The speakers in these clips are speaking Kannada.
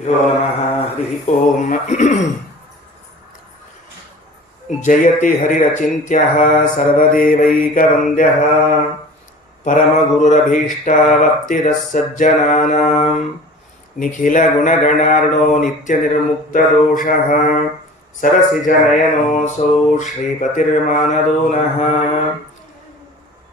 यो नमः हरि ओम। जयति हरिरचिन्त्यः सर्वदेवैकवन्द्यः परमगुरुरभीष्टावप्तिदः सज्जनानां निखिलगुणगणार्णो नित्यनिर्मुक्तदोषः सरसिजनयनोऽसौ श्रीपतिर्मानदो नः।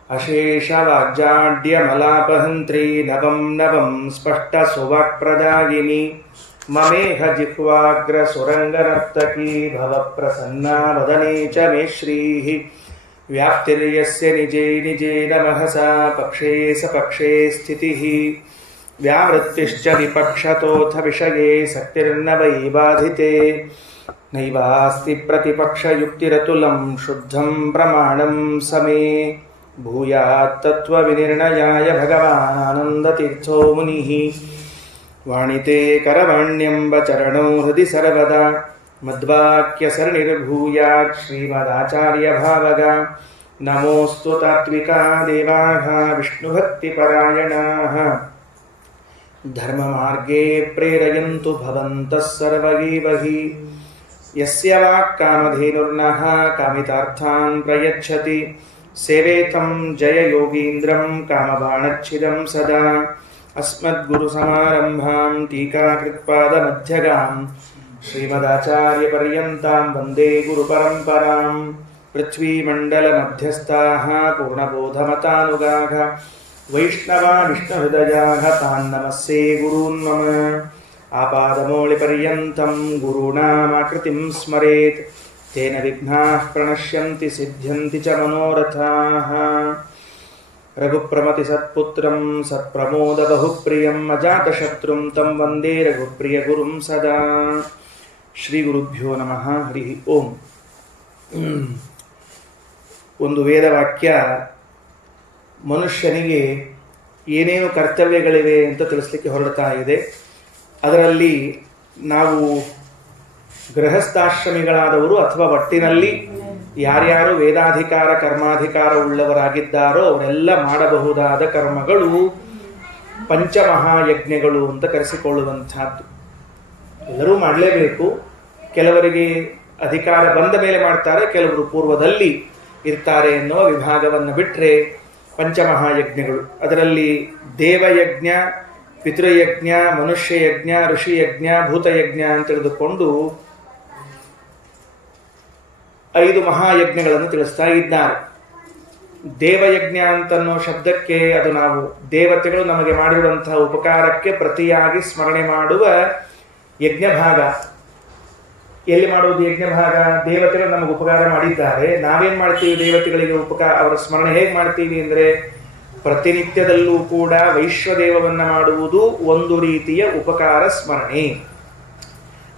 अशेषवाग्जाड्यमलापहन्त्री नवं नवं स्पष्टसुवाक्प्रदायिनी ममेह जिह्वाग्रसुरङ्गनर्तकी भवप्रसन्ना वदने च मे श्रीः। व्याप्तिर्यस्य निजे निजेन महसा पक्षे सपक्षे स्थितिः व्यावृत्तिश्च विपक्षतोऽथ विषये शक्तिर्न वै बाधिते। नैवास्ति प्रतिपक्षयुक्तिरतुलं शुद्धं प्रमाणं समे भूयात् तत्त्वविनिर्णयाय भगवानन्दतीर्थो मुनिः। वाणिते करवाण्यम्ब चरणौ हृदि सर्वदा मद्वाक्यसरणिर्भूयात् श्रीमदाचार्यभावगा। नमोऽस्तु तात्विका देवाः विष्णुभक्तिपरायणाः धर्ममार्गे प्रेरयन्तु भवन्तः सर्व एव हि। यस्य वाक्कामधेनुर्नः कामितार्थान् प्रयच्छति सेवेतं जययोगीन्द्रं कामबाणच्छिदं सदा। अस्मद्गुरुसमारम्भां टीकाकृत्पादमध्यगां श्रीमदाचार्यपर्यन्तां वन्दे गुरुपरम्परां। पृथ्वीमण्डलमध्यस्थाः पूर्णबोधमतानुगाः वैष्णवा विष्णुहृदयाः तान् नमस्ये गुरून् मम। आपादमौलिपर्यन्तं गुरूणामाकृतिं स्मरेत् तेन विघ्नाः प्रणश्यन्ति सिद्ध्यन्ति च मनोरथाः। रघुप्रमतिसत्पुत्रं सत्प्रमोदबहुप्रियम् अजातशत्रुं तं वन्दे रघुप्रियगुरुं सदा। ಶ್ರೀಗುರುಭ್ಯೋ ನಮಃ ಹರಿ ಓಂ. ಒಂದು ವೇದವಾಕ್ಯ ಮನುಷ್ಯನಿಗೆ ಏನೇನು ಕರ್ತವ್ಯಗಳಿವೆ ಅಂತ ತಿಳಿಸ್ಲಿಕ್ಕೆ ಹೊರಡ್ತಾ ಇದೆ. ಅದರಲ್ಲಿ ನಾವು ಗೃಹಸ್ಥಾಶ್ರಮಿಗಳಾದವರು ಅಥವಾ ಒಟ್ಟಿನಲ್ಲಿ ಯಾರ್ಯಾರು ವೇದಾಧಿಕಾರ ಕರ್ಮಾಧಿಕಾರ ಉಳ್ಳವರಾಗಿದ್ದಾರೋ ಅವರೆಲ್ಲ ಮಾಡಬಹುದಾದ ಕರ್ಮಗಳು ಪಂಚಮಹಾಯಜ್ಞಗಳು ಅಂತ ಕರೆಸಿಕೊಳ್ಳುವಂಥದ್ದು. ಎಲ್ಲರೂ ಮಾಡಲೇಬೇಕು. ಕೆಲವರಿಗೆ ಅಧಿಕಾರ ಬಂದ ಮೇಲೆ ಮಾಡ್ತಾರೆ, ಕೆಲವರು ಪೂರ್ವದಲ್ಲಿ ಇರ್ತಾರೆ ಎನ್ನುವ ವಿಭಾಗವನ್ನು ಬಿಟ್ಟರೆ ಪಂಚಮಹಾಯಜ್ಞಗಳು. ಅದರಲ್ಲಿ ದೇವಯಜ್ಞ, ಪಿತೃಯಜ್ಞ, ಮನುಷ್ಯಯಜ್ಞ, ಋಷಿಯಜ್ಞ, ಭೂತಯಜ್ಞ ಅಂತ ತಿಳಿದುಕೊಂಡು 5 ಮಹಾಯಜ್ಞಗಳನ್ನು ತಿಳಿಸ್ತಾ ಇದ್ದಾರೆ. ದೇವಯಜ್ಞ ಅಂತನ್ನೋ ಶಬ್ದಕ್ಕೆ ಅದು ನಾವು ದೇವತೆಗಳು ನಮಗೆ ಮಾಡಿರುವಂತಹ ಉಪಕಾರಕ್ಕೆ ಪ್ರತಿಯಾಗಿ ಸ್ಮರಣೆ ಮಾಡುವ ಯಜ್ಞ ಭಾಗ. ಎಲ್ಲಿ ಮಾಡುವುದು ಯಜ್ಞ ಭಾಗ? ದೇವತೆಗಳು ನಮಗೆ ಉಪಕಾರ ಮಾಡಿದ್ದಾರೆ, ನಾವೇನ್ ಮಾಡ್ತೀವಿ? ದೇವತೆಗಳಿಗೆ ಅವರ ಸ್ಮರಣೆ ಹೇಗೆ ಮಾಡ್ತೀವಿ ಅಂದರೆ ಪ್ರತಿನಿತ್ಯದಲ್ಲೂ ಕೂಡ ವೈಶ್ವದೇವವನ್ನು ಮಾಡುವುದು ಒಂದು ರೀತಿಯ ಉಪಕಾರ ಸ್ಮರಣೆ.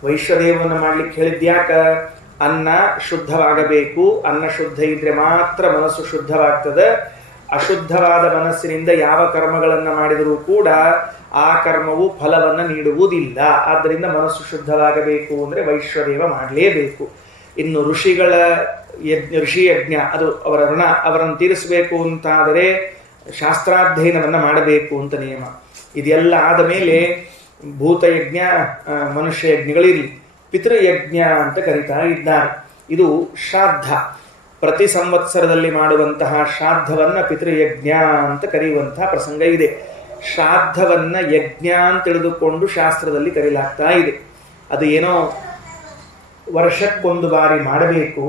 ವೈಶ್ವದೇವವನ್ನು ಮಾಡ್ಲಿಕ್ಕೆ ಹೇಳಿದ್ಯಾಕ? ಅನ್ನ ಶುದ್ಧವಾಗಬೇಕು. ಅನ್ನ ಶುದ್ಧ ಇದ್ರೆ ಮಾತ್ರ ಮನಸ್ಸು ಶುದ್ಧವಾಗ್ತದೆ. ಅಶುದ್ಧವಾದ ಮನಸ್ಸಿನಿಂದ ಯಾವ ಕರ್ಮಗಳನ್ನು ಮಾಡಿದರೂ ಕೂಡ ಆ ಕರ್ಮವು ಫಲವನ್ನು ನೀಡುವುದಿಲ್ಲ. ಆದ್ದರಿಂದ ಮನಸ್ಸು ಶುದ್ಧವಾಗಬೇಕು ಅಂದರೆ ವೈಶ್ವದೇವ ಮಾಡಲೇಬೇಕು. ಇನ್ನು ಋಷಿಯಜ್ಞ ಅದು ಅವರ ಋಣ, ಅವರನ್ನು ತೀರಿಸಬೇಕು ಅಂತಾದರೆ ಶಾಸ್ತ್ರಾಧ್ಯಯನವನ್ನು ಮಾಡಬೇಕು ಅಂತ ನಿಯಮ. ಇದೆಲ್ಲ ಆದ ಮೇಲೆ ಭೂತಯಜ್ಞ, ಮನುಷ್ಯಯಜ್ಞಗಳಿರಲಿ. ಪಿತೃಯಜ್ಞ ಅಂತ ಕರೀತಾ ಇದ್ದಾರೆ. ಇದು ಶ್ರಾದ್ದ, ಪ್ರತಿ ಸಂವತ್ಸರದಲ್ಲಿ ಮಾಡುವಂತಹ ಶ್ರಾದ್ದವನ್ನ ಪಿತೃಯಜ್ಞ ಅಂತ ಕರೆಯುವಂತಹ ಪ್ರಸಂಗ ಇದೆ. ಶ್ರಾದ್ದವನ್ನ ಯಜ್ಞ ಅಂತ ತಿಳಿದುಕೊಂಡು ಶಾಸ್ತ್ರದಲ್ಲಿ ಕರೆಯಲಾಗ್ತಾ ಇದೆ. ಅದು ಏನೋ ವರ್ಷಕ್ಕೊಂದು ಬಾರಿ ಮಾಡಬೇಕು,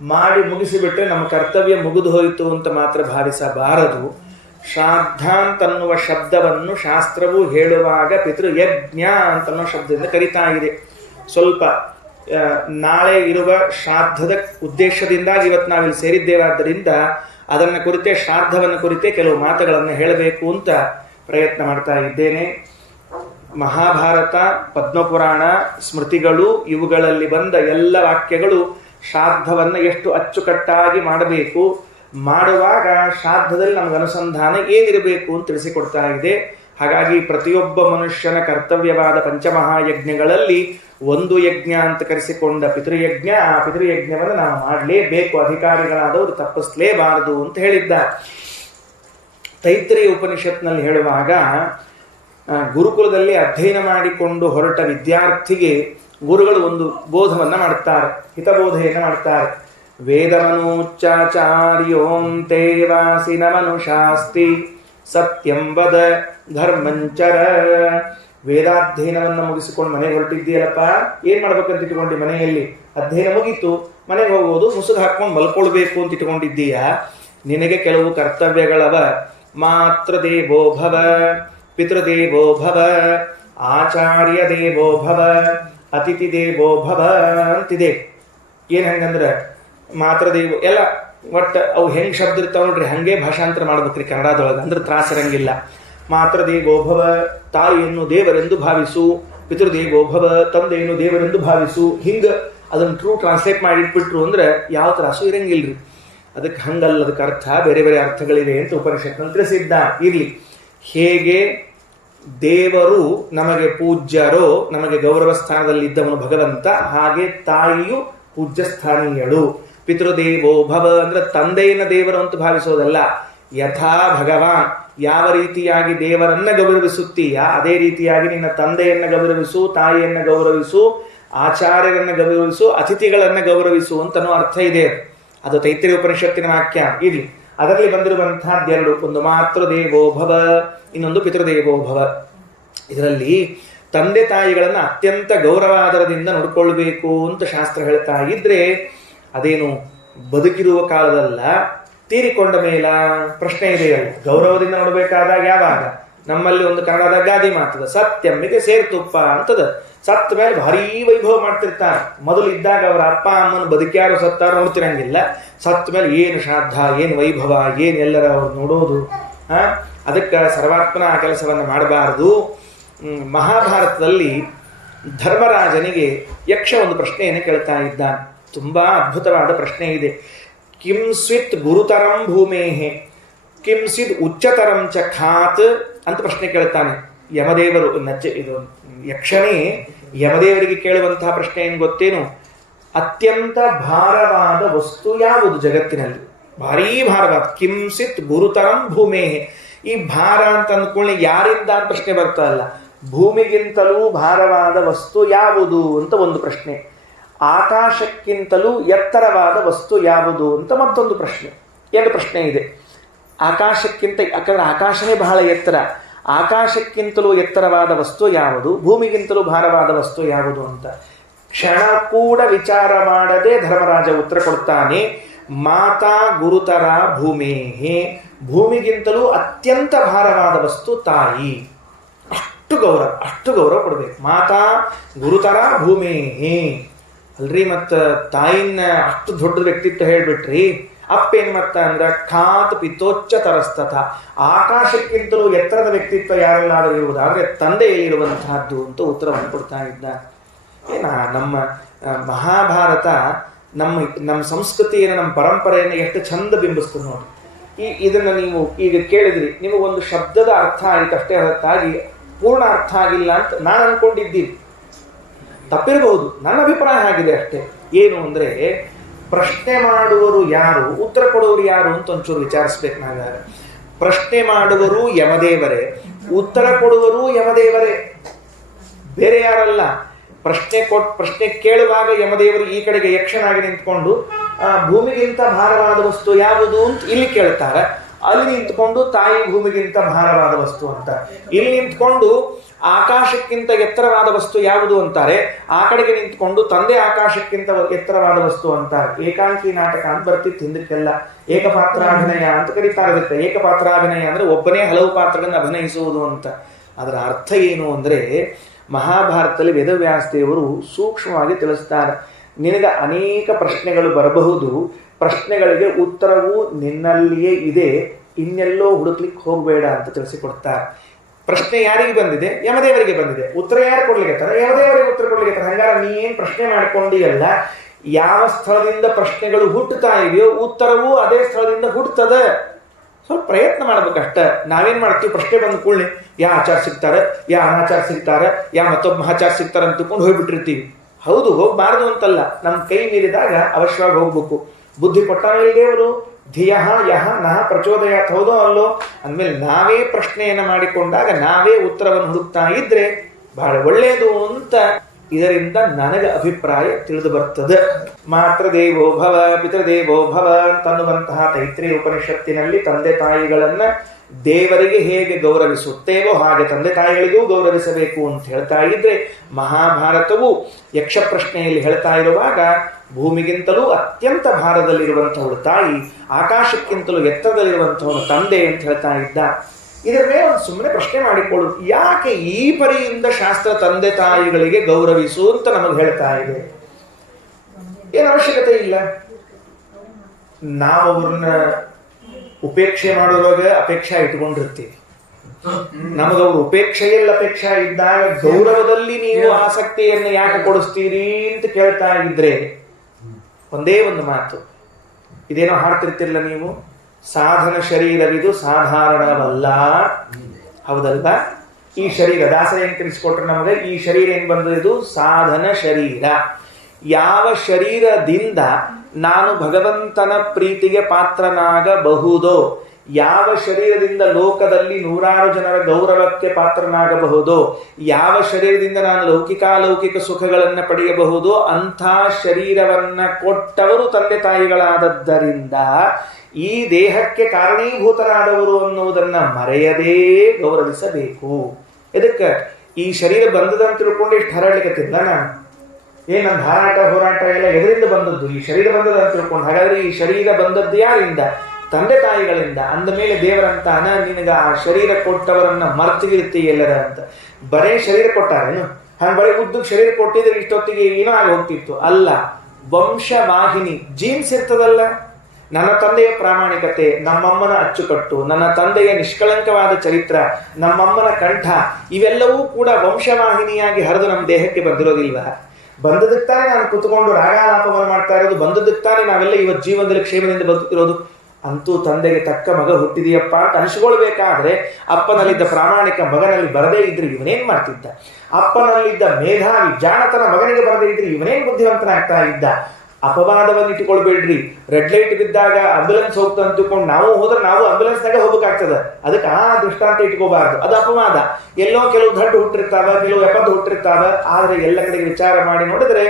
ಮಾಡಿ ಮುಗಿಸಿಬಿಟ್ರೆ ನಮ್ಮ ಕರ್ತವ್ಯ ಮುಗಿದು ಹೋಯಿತು ಅಂತ ಮಾತ್ರ ಭಾವಿಸಬಾರದು. ಶ್ರಾದ್ದ ಅಂತನ್ನುವ ಶಬ್ದವನ್ನು ಶಾಸ್ತ್ರವು ಹೇಳುವಾಗ ಪಿತೃಯಜ್ಞ ಅಂತನ್ನೋ ಶಬ್ದದಿಂದ ಕರೀತಾ ಇದೆ. ಸ್ವಲ್ಪ ನಾಳೆ ಇರುವ ಶ್ರಾದ್ದದ ಉದ್ದೇಶದಿಂದಾಗಿ ಇವತ್ತು ನಾವಿಲ್ಲಿ ಸೇರಿದ್ದೇವಾದ್ದರಿಂದ ಅದನ್ನು ಕುರಿತೇ, ಶ್ರಾದ್ದವನ್ನು ಕುರಿತೇ ಕೆಲವು ಮಾತುಗಳನ್ನು ಹೇಳಬೇಕು ಅಂತ ಪ್ರಯತ್ನ ಮಾಡ್ತಾ ಇದ್ದೇನೆ. ಮಹಾಭಾರತ, ಪದ್ಮಪುರಾಣ, ಸ್ಮೃತಿಗಳು ಇವುಗಳಲ್ಲಿ ಬಂದ ಎಲ್ಲ ವಾಕ್ಯಗಳು ಶ್ರಾದ್ದವನ್ನು ಎಷ್ಟು ಅಚ್ಚುಕಟ್ಟಾಗಿ ಮಾಡಬೇಕು, ಮಾಡುವಾಗ ಶ್ರಾದ್ದದಲ್ಲಿ ನಮಗೆ ಅನುಸಂಧಾನ ಏನಿರಬೇಕು ಅಂತ ತಿಳಿಸಿಕೊಡ್ತಾ ಇದೆ. ಹಾಗಾಗಿ ಪ್ರತಿಯೊಬ್ಬ ಮನುಷ್ಯನ ಕರ್ತವ್ಯವಾದ ಪಂಚಮಹಾಯಜ್ಞಗಳಲ್ಲಿ ಒಂದು ಯಜ್ಞ ಅಂತ ಕರೆಸಿಕೊಂಡ ಪಿತೃಯಜ್ಞ, ಆ ಪಿತೃಯಜ್ಞವನ್ನು ನಾವು ಮಾಡಲೇಬೇಕು, ಅಧಿಕಾರಿಗಳಾದವರು ತಪ್ಪಿಸಲೇಬಾರದು ಅಂತ ಹೇಳಿದ್ದಾರೆ. ತೈತ್ರಿಯ ಉಪನಿಷತ್ನಲ್ಲಿ ಹೇಳುವಾಗ ಗುರುಕುಲದಲ್ಲಿ ಅಧ್ಯಯನ ಮಾಡಿಕೊಂಡು ಹೊರಟ ವಿದ್ಯಾರ್ಥಿಗೆ ಗುರುಗಳು ಒಂದು ಬೋಧವನ್ನು ಮಾಡ್ತಾರೆ, ಹಿತಬೋಧೆಯನ್ನು ಮಾಡ್ತಾರೆ. ವೇದಮನೂಚ್ಚಾಚಾರ್ಯೋಂ ತೇವಾಸಿನ ಮನುಷಾಸ್ತಿ ಸತ್ಯಂ ವದ ಧರ್ಮಂಚರ. ವೇದಾಧ್ಯಯನವನ್ನು ಮುಗಿಸಿಕೊಂಡು ಮನೆಗೆ ಹೊರಟಿದ್ದೀಯಲ್ಲಪ್ಪ, ಏನ್ ಮಾಡ್ಬೇಕಂತ ಇಟ್ಕೊಂಡು ಮನೆಯಲ್ಲಿ ಅಧ್ಯಯನ ಮುಗೀತು, ಮನೆಗೆ ಹೋಗೋದು ಮುಸುಗು ಹಾಕೊಂಡು ಮಲ್ಕೊಳ್ಬೇಕು ಅಂತ ಇಟ್ಕೊಂಡಿದ್ದೀಯಾ? ನಿನಗೆ ಕೆಲವು ಕರ್ತವ್ಯಗಳವ. ಮಾತೃ ದೇವೋ ಭವ, ಪಿತೃದೇವೋ ಭವ, ಆಚಾರ್ಯ ದೇವೋ ಭವ, ಅತಿಥಿ ದೇವೋ ಭವ ಅಂತಿದೆ. ಏನ್ ಹಂಗಂದ್ರೆ ಮಾತೃದೇವೋ ಎಲ್ಲ ಒಟ್ಟು ಅವು ಹೆಂಗ್ ಶಬ್ದ ಇರ್ತಾವ ನೋಡ್ರಿ, ಹಂಗೆ ಭಾಷಾಂತರ ಮಾಡ್ಬೇಕ್ರಿ ಕನ್ನಡದೊಳಗೆ, ಅಂದ್ರೆ ತ್ರಾಸಿರಂಗಿಲ್ಲ. ಮಾತೃದೇವೋ ಭವ, ತಾಯಿಯನ್ನು ದೇವರೆಂದು ಭಾವಿಸು. ಪಿತೃದೇವೋ ಭವ, ತಂದೆಯನ್ನು ದೇವರೆಂದು ಭಾವಿಸು. ಹಿಂಗ ಅದನ್ನು ಟ್ರೂ ಟ್ರಾನ್ಸ್ಲೇಟ್ ಮಾಡಿಟ್ಬಿಟ್ರು ಅಂದ್ರೆ ಯಾವ ತ್ರಾಸು ಇರಂಗಿಲ್ರಿ. ಅದಕ್ಕೆ ಹಂಗಲ್ಲ, ಅದಕ್ಕೆ ಅರ್ಥ ಬೇರೆ ಬೇರೆ ಅರ್ಥಗಳಿವೆ ಅಂತ ಉಪನಿಷತ್ನಲ್ಲಿ ತಿಳಿಸಿದ್ದ. ಇರ್ಲಿ, ಹೇಗೆ ದೇವರು ನಮಗೆ ಪೂಜ್ಯರೋ, ನಮಗೆ ಗೌರವ ಸ್ಥಾನದಲ್ಲಿದ್ದವನು ಭಗವಂತ, ಹಾಗೆ ತಾಯಿಯು ಪೂಜ್ಯ ಸ್ಥಾನೀಯಳು. ಪಿತೃದೇವೋ ಭವ ಅಂದ್ರೆ ತಂದೆಯನ್ನು ದೇವರು ಅಂತ ಭಾವಿಸೋದಲ್ಲ. ಯಥಾ ಭಗವಾನ್ ಯಾವ ರೀತಿಯಾಗಿ ದೇವರನ್ನ ಗೌರವಿಸುತ್ತೀಯ ಅದೇ ರೀತಿಯಾಗಿ ನಿನ್ನ ತಂದೆಯನ್ನ ಗೌರವಿಸು, ತಾಯಿಯನ್ನ ಗೌರವಿಸು, ಆಚಾರ್ಯರನ್ನ ಗೌರವಿಸು, ಅತಿಥಿಗಳನ್ನ ಗೌರವಿಸು ಅಂತನೋ ಅರ್ಥ ಇದೆ. ಅದು ತೈತ್ರಿಯ ಉಪನಿಷತ್ತಿನ ವಾಕ್ಯ. ಇರ್ಲಿ, ಅದರಲ್ಲಿ ಬಂದಿರುವಂತಹದ್ದೆರಡು, ಒಂದು ಮಾತೃದೇವೋ ಭವ, ಇನ್ನೊಂದು ಪಿತೃದೇವೋ ಭವ. ಇದರಲ್ಲಿ ತಂದೆ ತಾಯಿಗಳನ್ನ ಅತ್ಯಂತ ಗೌರವಾದರದಿಂದ ನೋಡ್ಕೊಳ್ಬೇಕು ಅಂತ ಶಾಸ್ತ್ರ ಹೇಳ್ತಾ ಇದ್ರೆ, ಅದೇನು ಬದುಕಿರುವ ಕಾಲದಲ್ಲ, ತೀರಿಕೊಂಡ ಮೇಲ ಪ್ರಶ್ನೆ ಇದೆಯಲ್ಲ. ಗೌರವದಿಂದ ನೋಡ್ಬೇಕಾದಾಗ ಯಾವಾಗ? ನಮ್ಮಲ್ಲಿ ಒಂದು ಕನ್ನಡದ ಗಾದಿ ಮಾತದ, ಸತ್ಯಮ್ಮಿಗೆ ಸೇರ್ತುಪ್ಪ ಅಂತದ. ಸತ್ತ ಮೇಲೆ ಭಾರೀ ವೈಭವ ಮಾಡ್ತಿರ್ತಾರೆ. ಮೊದಲು ಇದ್ದಾಗ ಅವರ ಅಪ್ಪ ಅಮ್ಮನ ಬದುಕ್ಯಾರು ಸತ್ತಾರು ನೋಡ್ತಿರಂಗಿಲ್ಲ. ಸತ್ತ ಮೇಲೆ ಏನು ಶ್ರಾದ್ದ, ಏನು ವೈಭವ, ಏನು ಎಲ್ಲರ ಅವ್ರು ನೋಡೋದು. ಅದಕ್ಕೆ ಸರ್ವಾತ್ಮನ ಆ ಕೆಲಸವನ್ನು ಮಾಡಬಾರದು. ಮಹಾಭಾರತದಲ್ಲಿ ಧರ್ಮರಾಜನಿಗೆ ಯಕ್ಷ ಒಂದು ಪ್ರಶ್ನೆಯನ್ನು ಕೇಳ್ತಾ ಇದ್ದಾನೆ. ತುಂಬಾ ಅದ್ಭುತವಾದ ಪ್ರಶ್ನೆ ಇದೆ. ಕಿಂ ಸ್ವಿತ್ ಗುರುತರಂ ಭೂಮೇಹೆ ಕಿಂ ಸಿದ್ ಉಚ್ಚತರಂ ಚ ಖಾತ್ ಅಂತ ಪ್ರಶ್ನೆ ಕೇಳ್ತಾನೆ. ಯಮದೇವರು ಇದು ಯಕ್ಷನೇ ಯಮದೇವರಿಗೆ ಕೇಳುವಂತಹ ಪ್ರಶ್ನೆ ಏನು ಗೊತ್ತೇನು? ಅತ್ಯಂತ ಭಾರವಾದ ವಸ್ತು ಯಾವುದು ಜಗತ್ತಿನಲ್ಲಿ? ಭಾರೀ ಭಾರವಾದ. ಕಿಂ ಸಿತ್ ಗುರುತರಂ ಭೂಮೇಹೆ. ಈ ಭಾರ ಅಂತ ಅಂದ್ಕೊಳ್ಳಿ ಯಾರಿಂದ ಅಂತ ಪ್ರಶ್ನೆ ಬರ್ತಾ ಇಲ್ಲ. ಭೂಮಿಗಿಂತಲೂ ಭಾರವಾದ ವಸ್ತು ಯಾವುದು ಅಂತ ಒಂದು ಪ್ರಶ್ನೆ. ಆಕಾಶಕ್ಕಿಂತಲೂ ಎತ್ತರವಾದ ವಸ್ತು ಯಾವುದು ಅಂತ ಮತ್ತೊಂದು ಪ್ರಶ್ನೆ. ಎರಡು ಪ್ರಶ್ನೆ ಇದೆ. ಆಕಾಶಕ್ಕಿಂತ, ಯಾಕಂದ್ರೆ ಆಕಾಶನೇ ಬಹಳ ಎತ್ತರ. ಆಕಾಶಕ್ಕಿಂತಲೂ ಎತ್ತರವಾದ ವಸ್ತು ಯಾವುದು, ಭೂಮಿಗಿಂತಲೂ ಭಾರವಾದ ವಸ್ತು ಯಾವುದು ಅಂತ ಕ್ಷಣ ಕೂಡ ವಿಚಾರ ಮಾಡದೆ ಧರ್ಮರಾಜ ಉತ್ತರ ಕೊಡ್ತಾನೆ. ಮಾತಾ ಗುರುತರ ಭೂಮೇಹೆ, ಭೂಮಿಗಿಂತಲೂ ಅತ್ಯಂತ ಭಾರವಾದ ವಸ್ತು ತಾಯಿ. ಅಷ್ಟು ಗೌರವ ಕೊಡ್ಬೇಕು. ಮಾತಾ ಗುರುತರ ಭೂಮೇಹೆ ಅಲ್ರಿ. ಮತ್ತ ತಾಯಿನ ಅಷ್ಟು ದೊಡ್ಡ ವ್ಯಕ್ತಿತ್ವ ಹೇಳ್ಬಿಟ್ರಿ. ಅಪ್ಪೇನ್ ಮತ್ತ ಅಂದ್ರ ಖಾತ್ ಪಿತೋಚ್ಚ ತರಸ್ತಥ, ಆಕಾಶಕ್ಕಿಂತಲೂ ಎತ್ತರದ ವ್ಯಕ್ತಿತ್ವ ಯಾರೆಲ್ಲಾದರೂ ಇರುವುದಾದ್ರೆ ತಂದೆಯಲ್ಲಿರುವಂತಹದ್ದು ಅಂತ ಉತ್ತರವನ್ನು ಕೊಡ್ತಾ ಇದ್ದ. ನಮ್ಮ ಮಹಾಭಾರತ ನಮ್ಮ ಸಂಸ್ಕೃತಿಯನ್ನು, ನಮ್ಮ ಪರಂಪರೆಯನ್ನು ಎಷ್ಟು ಚಂದ ಬಿಂಬಿಸ್ತದೆ ನೋಡಿ. ಇದನ್ನ ನೀವು ಈಗ ಕೇಳಿದ್ರಿ, ನಿಮಗೊಂದು ಶಬ್ದದ ಅರ್ಥ ಆಯ್ತು ಅಷ್ಟೇ, ಹೊರತಾಗಿ ಪೂರ್ಣ ಅರ್ಥ ಆಗಿಲ್ಲ ಅಂತ ನಾನು ಅನ್ಕೊಂಡಿದ್ದೀನಿ. ತಪ್ಪಿರಬಹುದು, ನನ್ನ ಅಭಿಪ್ರಾಯ ಆಗಿದೆ ಅಷ್ಟೇ. ಏನು ಅಂದ್ರೆ, ಪ್ರಶ್ನೆ ಮಾಡುವರು ಯಾರು, ಉತ್ತರ ಕೊಡುವರು ಯಾರು ಅಂತ ಒಂಚೂರು ವಿಚಾರಿಸ್ಬೇಕು ನಾವಾಗ. ಪ್ರಶ್ನೆ ಮಾಡುವರು ಯಮದೇವರೇ, ಉತ್ತರ ಕೊಡುವರು ಯಮದೇವರೇ, ಬೇರೆ ಯಾರಲ್ಲ. ಪ್ರಶ್ನೆ ಕೇಳುವಾಗ ಯಮದೇವರು ಈ ಕಡೆಗೆ ಯಕ್ಷನಾಗಿ ನಿಂತ್ಕೊಂಡು ಭೂಮಿಗಿಂತ ಭಾರವಾದ ವಸ್ತು ಯಾವುದು ಅಂತ ಇಲ್ಲಿ ಕೇಳ್ತಾರೆ. ಅಲ್ಲಿ ನಿಂತ್ಕೊಂಡು ತಾಯಿ ಭೂಮಿಗಿಂತ ಭಾರವಾದ ವಸ್ತು ಅಂತ, ಇಲ್ಲಿ ನಿಂತ್ಕೊಂಡು ಆಕಾಶಕ್ಕಿಂತ ಎತ್ತರವಾದ ವಸ್ತು ಯಾವುದು ಅಂತಾರೆ. ಆ ಕಡೆಗೆ ನಿಂತ್ಕೊಂಡು ತಂದೆ ಆಕಾಶಕ್ಕಿಂತ ಎತ್ತರವಾದ ವಸ್ತು ಅಂತಾರೆ. ಏಕಾಂಕಿ ನಾಟಕ ಅಂತ ಬರ್ತಿತ್ತು ಹಿಂದಕ್ಕೆಲ್ಲ. ಏಕಪಾತ್ರಾಭಿನಯ ಅಂತ ಕರೀತಾರೆ ಅದಕ್ಕೆ. ಏಕಪಾತ್ರಾಭಿನಯ ಅಂದ್ರೆ ಒಬ್ಬನೇ ಹಲವು ಪಾತ್ರಗಳನ್ನು ಅಭಿನಯಿಸುವುದು ಅಂತ. ಅದರ ಅರ್ಥ ಏನು ಅಂದ್ರೆ, ಮಹಾಭಾರತದಲ್ಲಿ ವೇದವ್ಯಾಸ ದೇವರು ಸೂಕ್ಷ್ಮವಾಗಿ ತಿಳಿಸ್ತಾರೆ. ನಿನಗೆ ಅನೇಕ ಪ್ರಶ್ನೆಗಳು ಬರಬಹುದು, ಪ್ರಶ್ನೆಗಳಿಗೆ ಉತ್ತರವು ನಿನ್ನಲ್ಲಿಯೇ ಇದೆ, ಇನ್ನೆಲ್ಲೋ ಹುಡುಕ್ಲಿಕ್ಕೆ ಹೋಗಬೇಡ ಅಂತ ತಿಳಿಸಿಕೊಡ್ತಾರೆ. ಪ್ರಶ್ನೆ ಯಾರಿಗೆ ಬಂದಿದೆ? ಯಮದೇವರಿಗೆ ಬಂದಿದೆ. ಉತ್ತರ ಯಾರು ಕೊಡ್ಲಿಕ್ಕೆ? ಯಮದೇವರಿಗೆ ಉತ್ತರ ಕೊಡ್ಲಿಕ್ಕೆ. ಹಂಗಾರೆ ನೀ ಏನ್ ಪ್ರಶ್ನೆ ಮಾಡ್ಕೊಂಡಿಯಲ್ಲ, ಯಾವ ಸ್ಥಳದಿಂದ ಪ್ರಶ್ನೆಗಳು ಹುಟ್ಟುತ್ತಾ ಇದೆಯೋ ಉತ್ತರವೂ ಅದೇ ಸ್ಥಳದಿಂದ ಹುಟ್ಟುತ್ತದೆ. ಸ್ವಲ್ಪ ಪ್ರಯತ್ನ ಮಾಡ್ಬೇಕಷ್ಟ. ನಾವೇನ್ ಮಾಡ್ತೀವಿ, ಪ್ರಶ್ನೆ ಬಂದ ಕೂಡಲೇ ಯಾ ಆಚಾರ ಸಿಗ್ತಾರೆ, ಯಾ ಅನಾಚಾರ ಸಿಗ್ತಾರೆ, ಯಾ ಮತ್ತೊಬ್ಬ ಮಹಾಚಾರ ಸಿಗ್ತಾರೆ ಅಂತ ತಿಳ್ಕೊಂಡು ಹೋಗ್ಬಿಟ್ಟಿರ್ತೀವಿ. ಹೌದು, ಹೋಗ್ಬಾರ್ದು ಅಂತಲ್ಲ, ನಮ್ಮ ಕೈ ಮೀರಿದಾಗ ಅವಶ್ಯವಾಗಿ ಹೋಗ್ಬೇಕು. ಬುದ್ಧಿ ಕೊಟ್ಟಾನ ದೇವರು, ಧಿಯಃ ಯಹ ನಹ ಪ್ರಚೋದಯಾತ್, ಹೌದೋ ಅಲ್ಲೋ ಅಂದಮೇಲೆ ನಾವೇ ಪ್ರಶ್ನೆಯನ್ನು ಮಾಡಿಕೊಂಡಾಗ ನಾವೇ ಉತ್ತರವನ್ನು ಹುಡುಕ್ತಾ ಇದ್ರೆ ಬಹಳ ಒಳ್ಳೆಯದು ಅಂತ ಇದರಿಂದ ನನಗೆ ಅಭಿಪ್ರಾಯ ತಿಳಿದು ಬರ್ತದೆ. ಮಾತೃ ದೇವೋ ಭವ ಪಿತೃದೇವೋ ಭವ ಅಂತನ್ನುವಂತಹ ತೈತ್ರೇಯ ಉಪನಿಷತ್ತಿನಲ್ಲಿ ತಂದೆ ತಾಯಿಗಳನ್ನ ದೇವರಿಗೆ ಹೇಗೆ ಗೌರವಿಸುತ್ತೇವೋ ಹಾಗೆ ತಂದೆ ತಾಯಿಗಳಿಗೂ ಗೌರವಿಸಬೇಕು ಅಂತ ಹೇಳ್ತಾ ಇದ್ರೆ, ಮಹಾಭಾರತವು ಯಕ್ಷ ಪ್ರಶ್ನೆಯಲ್ಲಿ ಹೇಳ್ತಾ ಇರುವಾಗ ಭೂಮಿಗಿಂತಲೂ ಅತ್ಯಂತ ಭಾರದಲ್ಲಿರುವಂಥವಳು ತಾಯಿ, ಆಕಾಶಕ್ಕಿಂತಲೂ ಎತ್ತರದಲ್ಲಿರುವಂಥವನು ತಂದೆ ಅಂತ ಹೇಳ್ತಾ ಇದ್ದ. ಇದರ ಮೇಲೆ ಒಂದು ಸುಮ್ಮನೆ ಪ್ರಶ್ನೆ ಮಾಡಿಕೊಳ್ಳು, ಯಾಕೆ ಈ ಪರಿಯಿಂದ ಶಾಸ್ತ್ರ ತಂದೆ ತಾಯಿಗಳಿಗೆ ಗೌರವಿಸು ಅಂತ ನಮಗೆ ಹೇಳ್ತಾ ಇದೆ? ಏನು ಅವಶ್ಯಕತೆ ಇಲ್ಲ. ನಾವು ಅವ್ರನ್ನ ಉಪೇಕ್ಷೆ ಮಾಡುವಾಗ ಅಪೇಕ್ಷೆ ಇಟ್ಕೊಂಡಿರ್ತೀವಿ. ನಮಗವ್ರ ಉಪೇಕ್ಷೆಯಲ್ಲಿ ಅಪೇಕ್ಷೆ ಇದ್ದಾಗ ಗೌರವದಲ್ಲಿ ನೀವು ಆಸಕ್ತಿಯನ್ನು ಯಾಕೆ ಕೊಡಿಸ್ತೀರಿ ಅಂತ ಕೇಳ್ತಾ ಇದ್ರೆ ಒಂದೇ ಒಂದು ಮಾತು, ಇದೇನೋ ಹಾಡ್ತಿರ್ತಿರಲ್ಲ ನೀವು, ಸಾಧನ ಶರೀರವಿದು ಸಾಧಾರಣವಲ್ಲ. ಹೌದಲ್ವಾ? ಈ ಶರೀರ ದಾಸರ ಏನ್ ತಿಳಿಸ್ಕೊಟ್ರೆ ನಮಗೆ, ಈ ಶರೀರ ಏನ್ ಬಂದದ್ದು? ಇದು ಸಾಧನ ಶರೀರ. ಯಾವ ಶರೀರದಿಂದ ನಾನು ಭಗವಂತನ ಪ್ರೀತಿಗೆ ಪಾತ್ರನಾಗಬಹುದೋ, ಯಾವ ಶರೀರದಿಂದ ಲೋಕದಲ್ಲಿ ನೂರಾರು ಜನರ ಗೌರವಕ್ಕೆ ಪಾತ್ರನಾಗಬಹುದೋ, ಯಾವ ಶರೀರದಿಂದ ನಾನು ಲೌಕಿಕ ಸುಖಗಳನ್ನು ಪಡೆಯಬಹುದೋ ಅಂಥ ಶರೀರವನ್ನ ಕೊಟ್ಟವರು ತಂದೆ ತಾಯಿಗಳಾದದ್ದರಿಂದ ಈ ದೇಹಕ್ಕೆ ಕಾರಣೀಭೂತರಾದವರು ಅನ್ನುವುದನ್ನ ಮರೆಯದೇ ಗೌರವಿಸಬೇಕು. ಇದಕ್ಕೆ ಈ ಶರೀರ ಬಂದದಂತ ತಿಳ್ಕೊಂಡು ಇಷ್ಟು ಹರಡ್ಲಿಕ್ಕತ್ತಿಲ್ಲ ನಾನು. ನನ್ನ ಹಾರಾಟ ಹೋರಾಟ ಎಲ್ಲ ಎದರಿಂದ ಬಂದದ್ದು? ಈ ಶರೀರ ಬಂದದಂತ ತಿಳ್ಕೊಂಡು. ಹಾಗಾದ್ರೆ ಈ ಶರೀರ ಬಂದದ್ದು ಯಾರಿಂದ? ತಂದೆ ತಾಯಿಗಳಿಂದ. ಅಂದ ಮೇಲೆ ದೇವರಂತಾನ, ನಿನಗ ಆ ಶರೀರ ಕೊಟ್ಟವರನ್ನ ಮರ್ತಿಗಿರ್ತಿ ಎಲ್ಲರ ಅಂತ. ಬರೇ ಶರೀರ ಕೊಟ್ಟಾರೇನು? ಹಂಗ ಬರೀ ಉದ್ದಕ್ಕೆ ಶರೀರ ಕೊಟ್ಟಿದ್ರೆ ಇಷ್ಟೊತ್ತಿಗೆ ಏನೋ ಆಗಿ ಹೋಗ್ತಿತ್ತು. ಅಲ್ಲ, ವಂಶವಾಹಿನಿ ಜೀನ್ಸ್ ಇರ್ತದಲ್ಲ. ನನ್ನ ತಂದೆಯ ಪ್ರಾಮಾಣಿಕತೆ, ನಮ್ಮಮ್ಮನ ಅಚ್ಚುಕಟ್ಟು, ನನ್ನ ತಂದೆಯ ನಿಷ್ಕಳಂಕವಾದ ಚರಿತ್ರ, ನಮ್ಮಮ್ಮನ ಕಂಠ, ಇವೆಲ್ಲವೂ ಕೂಡ ವಂಶವಾಹಿನಿಯಾಗಿ ಹರಿದು ನಮ್ಮ ದೇಹಕ್ಕೆ ಬಂದಿರೋದಿಲ್ವ? ಬಂದದಕ್ತಾನೆ ನಾನು ಕುತ್ಕೊಂಡು ರಾಗಾಲಾಪವನ್ನು ಮಾಡ್ತಾ ಇರೋದು, ಬಂದದಕ್ತಾನೆ ನಾವೆಲ್ಲ ಇವತ್ತು ಜೀವನದಲ್ಲಿ ಕ್ಷೇಮದಿಂದ ಬದುಕಿರೋದು. ಅಂತೂ ತಂದೆಗೆ ತಕ್ಕ ಮಗ ಹುಟ್ಟಿದೆಯಪ್ಪ ಅಂತ ಅನಿಸ್ಕೊಳ್ಬೇಕಾದ್ರೆ ಅಪ್ಪನಲ್ಲಿದ್ದ ಪ್ರಾಮಾಣಿಕ ಮಗನಲ್ಲಿ ಬರದೇ ಇದ್ರೆ ಇವನೇನ್ ಮಾಡ್ತಿದ್ದ? ಅಪ್ಪನಲ್ಲಿದ್ದ ಮೇಧಾವಿ ಜಾಣತನ ಮಗನಿಗೆ ಬರದೇ ಇದ್ರೆ ಇವನೇನ್ ಬುದ್ಧಿವಂತನಾಗ್ತಾ ಇದ್ದ? ಅಪವಾದವನ್ನು ಇಟ್ಟುಕೊಳ್ಬೇಡ್ರಿ. ರೆಡ್ ಲೈಟ್ ಬಿದ್ದಾಗ ಆಂಬ್ಯುಲೆನ್ಸ್ ಹೋಗ್ತಾ ಅಂತಿಕೊಂಡು ನಾವು ಹೋದ್ರೆ ನಾವು ಆಂಬ್ಯುಲೆನ್ಸ್ನಾಗ ಹೋಗ್ಬೇಕಾಗ್ತದ. ಅದಕ್ಕೆ ಆ ದೃಷ್ಟಾಂತ ಇಟ್ಕೋಬಾರ್ದು, ಅದು ಅಪವಾದ. ಎಲ್ಲೋ ಕೆಲವು ದಡ್ಡು ಹುಟ್ಟಿರ್ತಾವ, ಕೆಲವು ಎಪ್ಪತ್ತು ಹುಟ್ಟಿರ್ತಾವ, ಆದ್ರೆ ಎಲ್ಲ ಕಡೆಗೆ ವಿಚಾರ ಮಾಡಿ ನೋಡಿದ್ರೆ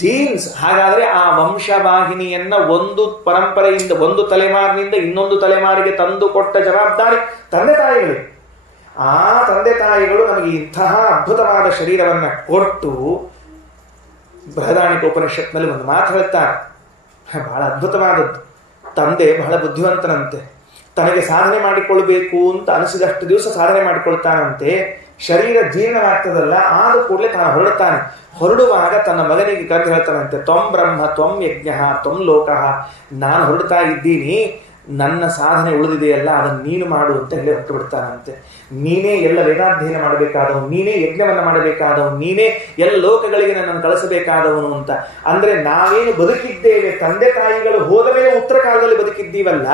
ಜೀನ್ಸ್. ಹಾಗಾದ್ರೆ ಆ ವಂಶವಾಹಿನಿಯನ್ನ ಒಂದು ಪರಂಪರೆಯಿಂದ, ಒಂದು ತಲೆಮಾರಿನಿಂದ ಇನ್ನೊಂದು ತಲೆಮಾರಿಗೆ ತಂದು ಕೊಟ್ಟ ಜವಾಬ್ದಾರಿ ತಂದೆ ತಾಯಿಗಳಿಗೆ. ಆ ತಂದೆ ತಾಯಿಗಳು ನಮಗೆ ಇಂತಹ ಅದ್ಭುತವಾದ ಶರೀರವನ್ನ ಕೊಟ್ಟು, ಬೃಹದಾರಣ್ಯಕ ಉಪನಿಷತ್ನಲ್ಲಿ ಒಂದು ಮಾತು ಹೇಳ್ತಾರೆ, ಬಹಳ ಅದ್ಭುತವಾದದ್ದು. ತಂದೆ ಬಹಳ ಬುದ್ಧಿವಂತನಂತೆ, ತನಗೆ ಸಾಧನೆ ಮಾಡಿಕೊಳ್ಬೇಕು ಅಂತ ಅನಿಸಿದಷ್ಟು ದಿವಸ ಸಾಧನೆ ಮಾಡಿಕೊಳ್ತಾನಂತೆ. ಶರೀರ ಜೀರ್ಣವಾಗ್ತದಲ್ಲ, ಆದ ಕೂಡಲೇ ತಾನು ಹೊರಡ್ತಾನೆ. ಹೊರಡುವಾಗ ತನ್ನ ಮಗನಿಗೆ ಕರೆದು ಹೇಳ್ತಾನಂತೆ, ತ್ವಂ ಬ್ರಹ್ಮ ತ್ವಂ ಯಜ್ಞ ತ್ವಂ ಲೋಕಃ, ನಾನು ಹೊರಡ್ತಾ ಇದ್ದೀನಿ, ನನ್ನ ಸಾಧನೆ ಉಳಿದಿದೆಯಲ್ಲ ಅದನ್ನು ನೀನು ಮಾಡು ಅಂತ ಹೇಳಿ ಹೊರಟು ಬಿಡ್ತಾನಂತೆ. ನೀನೇ ಎಲ್ಲ ವೇದಾಧ್ಯಯನ ಮಾಡಬೇಕಾದವನು, ನೀನೇ ಯಜ್ಞವನ್ನು ಮಾಡಬೇಕಾದವನು, ನೀನೇ ಎಲ್ಲ ಲೋಕಗಳಿಗೆ ನನ್ನನ್ನು ಕಳಿಸಬೇಕಾದವನು ಅಂತ. ಅಂದ್ರೆ ನಾವೇನು ಬದುಕಿದ್ದೇವೆ, ತಂದೆ ತಾಯಿಗಳು ಹೋದ ಮೇಲೆ ಉತ್ತರ ಕಾಲದಲ್ಲಿ ಬದುಕಿದ್ದೀವಲ್ಲ,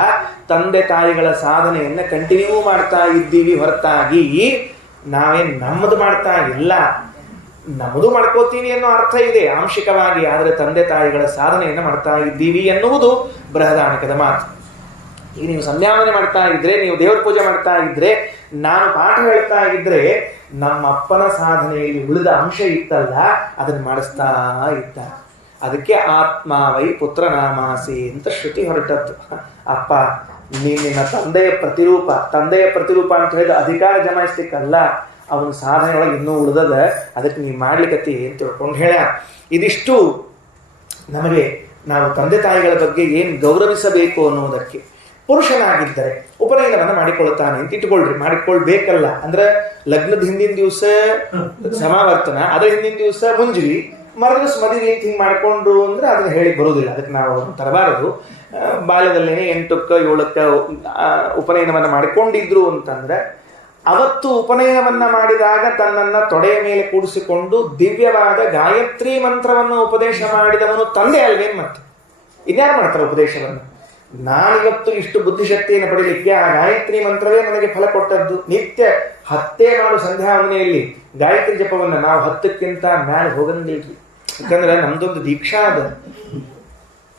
ತಂದೆ ತಾಯಿಗಳ ಸಾಧನೆಯನ್ನ ಕಂಟಿನ್ಯೂ ಮಾಡ್ತಾ ಇದ್ದೀವಿ ಹೊರತಾಗಿ ನಾವೇನ್ ನಮ್ಮದು ಮಾಡ್ತಾ ಇಲ್ಲ. ನಮ್ಮದು ಮಾಡ್ಕೋತೀವಿ ಅನ್ನೋ ಅರ್ಥ ಇದೆ ಆಂಶಿಕವಾಗಿ, ಆದರೆ ತಂದೆ ತಾಯಿಗಳ ಸಾಧನೆಯನ್ನು ಮಾಡ್ತಾ ಇದ್ದೀವಿ ಎನ್ನುವುದು ಬೃಹದಾರಣ್ಯಕದ ಮಾತು. ಈಗ ನೀವು ಸಂಧ್ಯಾವಂದನೆ ಮಾಡ್ತಾ ಇದ್ರೆ, ನೀವು ದೇವರ ಪೂಜೆ ಮಾಡ್ತಾ ಇದ್ರೆ, ನಾನು ಪಾಠ ಹೇಳ್ತಾ ಇದ್ರೆ, ನಮ್ಮ ಅಪ್ಪನ ಸಾಧನೆಯಲ್ಲಿ ಉಳಿದ ಅಂಶ ಇತ್ತಲ್ಲ ಅದನ್ನು ಮಾಡಿಸ್ತಾ ಇದ್ದ. ಅದಕ್ಕೆ ಆತ್ಮ ವೈ ಪುತ್ರ ನಾಮಾಸಿ ಅಂತ ಶ್ರುತಿ ಹೊರಟದ್ದು. ಅಪ್ಪ ನಿನ್ನ ತಂದೆಯ ಪ್ರತಿರೂಪ, ತಂದೆಯ ಪ್ರತಿರೂಪ ಅಂತ ಹೇಳಿದ ಅಧಿಕಾರ ಜಮಾಯಿಸ್ಲಿಕ್ಕಲ್ಲ, ಅವನ ಸಾಧನೆಯೊಳಗೆ ಇನ್ನೂ ಉಳಿದದ, ಅದಕ್ಕೆ ನೀವು ಮಾಡ್ಲಿಕ್ಕತ್ತಿ ಅಂತ ತಿಳ್ಕೊಂಡು ಹೇಳ. ಇದಿಷ್ಟು ನಮಗೆ ನಾವು ತಂದೆ ತಾಯಿಗಳ ಬಗ್ಗೆ ಏನು ಗೌರವಿಸಬೇಕು ಅನ್ನೋದಕ್ಕೆ. ಪುರುಷನಾಗಿದ್ದರೆ ಉಪನಯನವನ್ನು ಮಾಡಿಕೊಳ್ತಾನೆ ಅಂತ ಇಟ್ಕೊಳ್ರಿ, ಮಾಡಿಕೊಳ್ಬೇಕಲ್ಲ. ಅಂದ್ರೆ ಲಗ್ನದ ಹಿಂದಿನ ದಿವಸ ಸಮಾವರ್ತನ, ಅದರ ಹಿಂದಿನ ದಿವಸ ಮುಂಜಿ, ಮರುದಿವಸ ಮದುವೆ ಅಂತ ಹಿಂಗೆ ಮಾಡಿಕೊಂಡ್ರು ಅಂದ್ರೆ ಅದನ್ನ ಹೇಳಿ ಬರುವುದಿಲ್ಲ. ಅದಕ್ಕೆ ನಾವು ತರಬಾರದು. ಬಾಲ್ಯದಲ್ಲೇನೆ 8ಕ್ಕೆ 7ಕ್ಕೆ ಉಪನಯನವನ್ನು ಮಾಡಿಕೊಂಡಿದ್ರು ಅಂತಂದ್ರೆ, ಅವತ್ತು ಉಪನಯನವನ್ನ ಮಾಡಿದಾಗ ತನ್ನನ್ನ ತೊಡೆಯ ಮೇಲೆ ಕೂಡಿಸಿಕೊಂಡು ದಿವ್ಯವಾದ ಗಾಯತ್ರಿ ಮಂತ್ರವನ್ನು ಉಪದೇಶ ಮಾಡಿದವನು ತಂದೆ ಅಲ್ವೇನ್? ಮತ್ತೆ ಇನ್ಯಾರು ಮಾಡ್ತಾರೆ ಉಪದೇಶವನ್ನು? ನಾನಿವತ್ತು ಇಷ್ಟು ಬುದ್ಧಿಶಕ್ತಿಯನ್ನು ಪಡೀಲಿಕ್ಕೆ ಆ ಗಾಯತ್ರಿ ಮಂತ್ರವೇ ನನಗೆ ಫಲ ಕೊಟ್ಟದ್ದು. ನಿತ್ಯ 10 ಮಾಡು ಸಂಧ್ಯಾವಂದನೆಯಲ್ಲಿ ಗಾಯತ್ರಿ ಜಪವನ್ನು ನಾವು 10ಕ್ಕಿಂತ ಮ್ಯಾಲೆ ಹೋಗಂಗಿಲ್ರಿ. ಯಾಕಂದ್ರೆ ನಮ್ದೊಂದು ದೀಕ್ಷಾ ಅದ.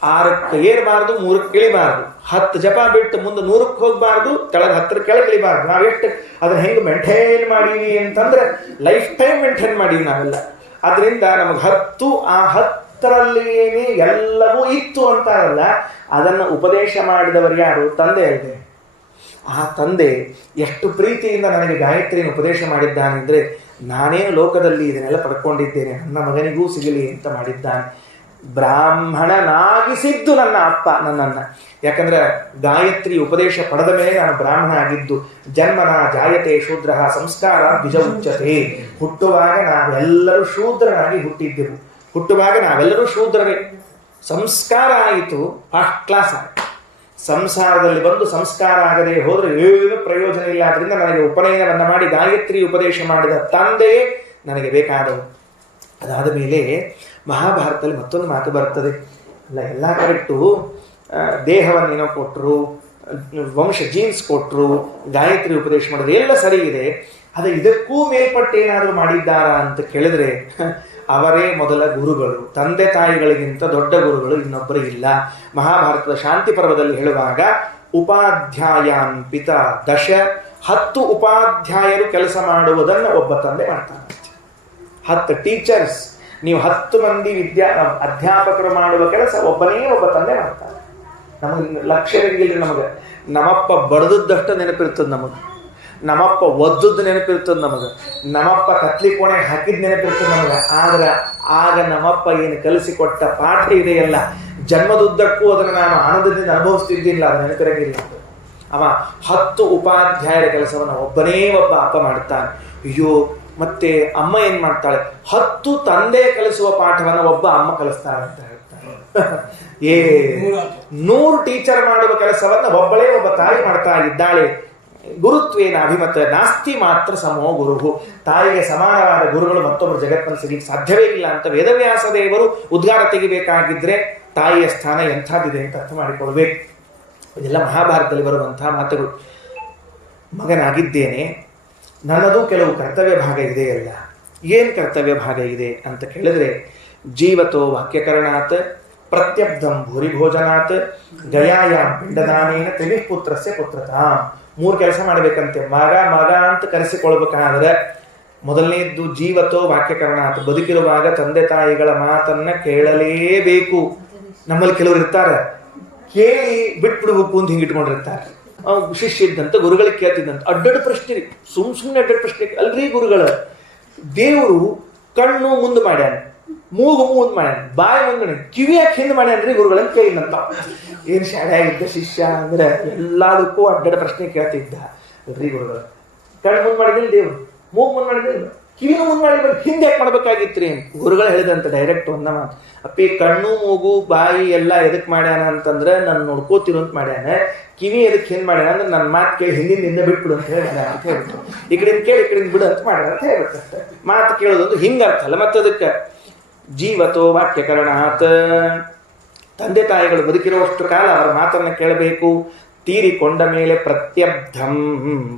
6ಕ್ಕೆ ಏರಬಾರ್ದು, 3ಕ್ಕೆ ಇಳಿಬಾರ್ದು. 10 ಜಪ ಬಿಟ್ಟು ಮುಂದೆ 100ಕ್ಕೆ ಹೋಗಬಾರ್ದು, ಕೆಳಗೆ 10 ಕೆಳಗೆ ಇಳಿಬಾರ್ದು. ನಾವೆಷ್ಟು ಅದನ್ನ ಹೆಂಗೆ ಮೇಂಟೈನ್ ಮಾಡೀವಿ ಅಂತಂದ್ರೆ ಲೈಫ್ ಟೈಮ್ ಮೇಂಟೈನ್ ಮಾಡೀವಿ ನಾವೆಲ್ಲ. ಅದರಿಂದ ನಮಗೆ 10 ಆ 10ರಲ್ಲಿಯೇ ಎಲ್ಲವೂ ಇತ್ತು ಅಂತ ಅಲ್ಲ, ಅದನ್ನು ಉಪದೇಶ ಮಾಡಿದವರು ಯಾರು? ತಂದೆ ಅಲ್ಲದೆ. ಆ ತಂದೆ ಎಷ್ಟು ಪ್ರೀತಿಯಿಂದ ನನಗೆ ಗಾಯತ್ರಿಯನ್ನು ಉಪದೇಶ ಮಾಡಿದ್ದಾನೆ ಅಂದರೆ, ನಾನೇನು ಲೋಕದಲ್ಲಿ ಇದನ್ನೆಲ್ಲ ಪಡ್ಕೊಂಡಿದ್ದೇನೆ, ನನ್ನ ಮಗನಿಗೂ ಸಿಗಲಿ ಅಂತ ಮಾಡಿದ್ದಾನೆ. ಬ್ರಾಹ್ಮಣನಾಗಿಸಿದ್ದು ನನ್ನ ಅಪ್ಪ ನನ್ನನ್ನು. ಯಾಕಂದ್ರೆ ಗಾಯತ್ರಿ ಉಪದೇಶ ಪಡೆದ ಮೇಲೆ ನಾನು ಬ್ರಾಹ್ಮಣ ಆಗಿದ್ದು. ಜನ್ಮನ ಜಾಯತೆ ಶೂದ್ರ ಸಂಸ್ಕಾರ ದ್ವಿಜ ಉಚ್ಯತೆ. ಹುಟ್ಟುವಾಗ ನಾವೆಲ್ಲರೂ ಶೂದ್ರನಾಗಿ ಹುಟ್ಟಿದ್ದೆವು. ಹುಟ್ಟುವಾಗ ನಾವೆಲ್ಲರೂ ಶೂದ್ರರೇ. ಸಂಸ್ಕಾರ ಆಯಿತು, ಫಸ್ಟ್ ಕ್ಲಾಸ್ ಆಯಿತು. ಸಂಸಾರದಲ್ಲಿ ಬಂದು ಸಂಸ್ಕಾರ ಆಗದೆ ಹೋದ್ರೆ ಏನು ಪ್ರಯೋಜನ ಇಲ್ಲ. ಆದ್ರಿಂದ ನನಗೆ ಉಪನಯನವನ್ನು ಮಾಡಿ ಗಾಯತ್ರಿ ಉಪದೇಶ ಮಾಡಿದ ತಂದೆಯೇ ನನಗೆ ಬೇಕಾದವು. ಅದಾದ ಮೇಲೆ ಮಹಾಭಾರತದಲ್ಲಿ ಮತ್ತೊಂದು ಮಾತು ಬರ್ತದೆ. ಅಲ್ಲ, ಎಲ್ಲ ಕರೆಕ್ಟು, ದೇಹವನ್ನೇನೋ ಕೊಟ್ಟರು, ವಂಶ ಜೀನ್ಸ್ ಕೊಟ್ಟರು, ಗಾಯತ್ರಿ ಉಪದೇಶ ಮಾಡೋದು ಎಲ್ಲ ಸರಿ ಇದೆ. ಆದರೆ ಇದಕ್ಕೂ ಮೇಲ್ಪಟ್ಟು ಏನಾದರೂ ಮಾಡಿದ್ದಾರಾ ಅಂತ ಕೇಳಿದ್ರೆ ಅವರೇ ಮೊದಲ ಗುರುಗಳು. ತಂದೆ ತಾಯಿಗಳಿಗಿಂತ ದೊಡ್ಡ ಗುರುಗಳು ಇನ್ನೊಬ್ಬರು ಇಲ್ಲ. ಮಹಾಭಾರತದ ಶಾಂತಿ ಪರ್ವದಲ್ಲಿ ಹೇಳುವಾಗ ಉಪಾಧ್ಯಾಯಾನ್ ಪಿತ ದಶ, 10 ಉಪಾಧ್ಯಾಯರು ಕೆಲಸ ಮಾಡುವುದನ್ನು ಒಬ್ಬ ತಂದೆ ಮಾಡ್ತಾನೆ. 10 ಟೀಚರ್ಸ್, ನೀವು 10 ಮಂದಿ ಅಧ್ಯಾಪಕರು ಮಾಡುವ ಕೆಲಸ ಒಬ್ಬನೇ ಒಬ್ಬ ತಂದೆ ಮಾಡ್ತಾನೆ. ನಮಗೆ ಲಕ್ಷ್ಯವಿಲ್ಲ. ನಮ್ಮಪ್ಪ ಬಡದದ್ದಷ್ಟು ನೆನಪಿರ್ತದೆ ನಮಗೆ, ನಮ್ಮಪ್ಪ ಒದ್ದದ್ದು ನೆನಪಿರ್ತದೆ ನಮಗೆ, ನಮ್ಮಪ್ಪ ಕತ್ಲಿ ಕೋಣೆ ಹಾಕಿದ ನೆನಪಿರ್ತದೆ ನಮಗೆ. ಆದ್ರೆ ಆಗ ನಮ್ಮಪ್ಪ ಏನು ಕಲಿಸಿಕೊಟ್ಟ ಪಾಠ ಇದೆಯಲ್ಲ, ಜನ್ಮದುದ್ದಕ್ಕೂ ಅದನ್ನು ನಾನು ಆನಂದದಿಂದ ಅನುಭವಿಸ್ತಿದ್ದಿಲ್ಲ, ಅದು ನೆನಪಿರಂಗಿಲ್ಲ. ಅವ 10 ಉಪಾಧ್ಯಾಯರ ಕೆಲಸವನ್ನು ಒಬ್ಬನೇ ಒಬ್ಬ ಅಪ್ಪ ಮಾಡ್ತಾನೆ. ಅಯ್ಯೋ, ಮತ್ತೆ ಅಮ್ಮ ಏನ್ ಮಾಡ್ತಾಳೆ? 10 ತಂದೆ ಕಲಿಸುವ ಪಾಠವನ್ನು ಒಬ್ಬ ಅಮ್ಮ ಕಲಿಸ್ತಾಳೆ ಅಂತ ಹೇಳ್ತಾರೆ. 100 ಟೀಚರ್ ಮಾಡುವ ಕೆಲಸವನ್ನ ಒಬ್ಬಳೇ ಒಬ್ಬ ತಾಯಿ ಮಾಡ್ತಾ ಇದ್ದಾಳೆ. ಗುರುತ್ವೇನ ಅಭಿಮತ ನಾಸ್ತಿ ಮಾತ್ರ ಸಮೋ ಗುರು. ತಾಯಿಗೆ ಸಮಾನವಾದ ಗುರುಗಳು ಮತ್ತೊಬ್ಬರು ಜಗತ್ತಿನಲ್ಲಿ ಸಿಗಲಿಕ್ಕೆ ಸಾಧ್ಯವೇ ಇಲ್ಲ ಅಂತ ವೇದವ್ಯಾಸ ದೇವರು ಉದ್ಗಾರ ತೆಗಿಬೇಕಾಗಿದ್ರೆ ತಾಯಿಯ ಸ್ಥಾನ ಎಂಥದ್ದಿದೆ ಅಂತ ಅರ್ಥ ಮಾಡಿಕೊಳ್ಬೇಕು. ಇದೆಲ್ಲ ಮಹಾಭಾರತದಲ್ಲಿ ಬರುವಂತಹ ಮಾತುಗಳು. ಮಗನಾಗಿದ್ದೇನೆ, ನನ್ನದು ಕೆಲವು ಕರ್ತವ್ಯ ಭಾಗ ಇದೆಯಲ್ಲ. ಏನು ಕರ್ತವ್ಯ ಭಾಗ ಇದೆ ಅಂತ ಕೇಳಿದ್ರೆ, ಜೀವತೋ ವಾಕ್ಯಕರಣಾತ್, ಪ್ರತ್ಯಬ್ಧಂ ಭೂರಿಭೋಜನಾತ್, ಗಯಾಯಾಮ್ ಪಿಂಡದಾನೇನ ತ್ರಿವಿಃಪುತ್ರಸ್ಯ ಪುತ್ರತಾಂ. 3 ಕೆಲಸ ಮಾಡಬೇಕಂತೆ. ಮಗ ಮಗ ಅಂತ ಕರೆಸಿಕೊಳ್ಬೇಕಾದ್ರೆ ಮೊದಲನೇದ್ದು ಜೀವತೋ ವಾಕ್ಯಕರಣಾತ್, ಬದುಕಿರುವಾಗ ತಂದೆ ತಾಯಿಗಳ ಮಾತನ್ನ ಕೇಳಲೇಬೇಕು. ನಮ್ಮಲ್ಲಿ ಕೆಲವರು ಇರ್ತಾರೆ, ಕೇಳಿ ಬಿಟ್ಬಿಡ್ಬೇಕು ಅಂತ ಹಿಂಗಿಟ್ಕೊಂಡಿರ್ತಾರೆ. ಶಿಷ್ಯ ಇದ್ದಂತ ಗುರುಗಳಿಗೆ ಕೇಳ್ತಿದ್ದಂತ ಅಡ್ಡಡ್ ಪ್ರಶ್ನೆ, ಸುಮ್ಮನೆ ಅಡ್ಡಡ್ ಪ್ರಶ್ನೆ. ಅಲ್ರಿ ಗುರುಗಳ, ದೇವರು ಕಣ್ಣು ಮುಂದೆ ಮಾಡ್ಯಾನ, ಮೂಗು ಮುಂದೆ ಮಾಡ್ಯಾನ, ಬಾಯಿ ಮುಂದೆ, ಕಿವಿಯಾಕೆ ಹಿಂದೆ ಮಾಡ್ಯಾನ್ರಿ ಗುರುಗಳನ್ನ ಕೇಳಿದಂತ. ಏನ್ ಶಾಲೆ ಆಗಿದ್ದ ಶಿಷ್ಯ ಅಂದ್ರೆ ಎಲ್ಲದಕ್ಕೂ ಅಡ್ಡಡ ಪ್ರಶ್ನೆ ಕೇಳ್ತಿದ್ದ. ಅಲ್ರಿ ಗುರುಗಳು, ಕಣ್ಣು ಮುಂದೆ ಮಾಡಿದಿಲ್ಲ ದೇವ್ರು, ಮೂಗು ಮುಂದೆ ಮಾಡಿದಿಲ್ಲ, ಕಿವಿನೂ ಮುಂದೆ ಮಾಡಿದ್ರೆ ಹಿಂದೆ ಯಾಕೆ ಮಾಡ್ಬೇಕಾಗಿತ್ರಿ ಅಂತ ಗುರುಗಳು ಹೇಳಿದಂತ ಡೈರೆಕ್ಟ್ ಒಂದ ಮಾತು. ಅಪ್ಪಿ, ಕಣ್ಣು ಮೂಗು ಬಾಯಿ ಎಲ್ಲ ಎದಕ್ ಮಾಡ್ಯಾನ ಅಂತಂದ್ರೆ ನಾನು ನೋಡ್ಕೋತಿರು ಅಂತ ಮಾಡ್ಯಾನ. ಕಿವಿ ಎದಕ್ಕೆ ಹಿಂದ್ ಮಾಡ್ಯಾನ ಅಂದ್ರೆ ನನ್ನ ಮಾತು ಕೇಳಿ ಹಿಂದಿಂದ ಬಿಟ್ಬಿಡು ಅಂತ ಹೇಳಿ ಅಂತ ಹೇಳ್ಬಿಟ್ಟು, ಈ ಕಡೆಯಿಂದ ಕೇಳಿ ಈ ಕಡೆಯಿಂದ ಬಿಡು ಅಂತ ಮಾಡ್ಯಾನ ಅಂತ ಹೇಳ್ಬೇಕಷ್ಟೆ. ಮಾತು ಕೇಳೋದೊಂದು ಹಿಂಗರ್ಥ ಅಲ್ಲ. ಮತ್ತದಕ್ಕೆ ಜೀವತೋ ವಾಕ್ಯಕರಣಾತ್, ತಂದೆ ತಾಯಿಗಳು ಬದುಕಿರುವಷ್ಟು ಕಾಲ ಅವರ ಮಾತನ್ನು ಕೇಳಬೇಕು. ತೀರಿಕೊಂಡ ಮೇಲೆ ಪ್ರತ್ಯಬ್ಧಂ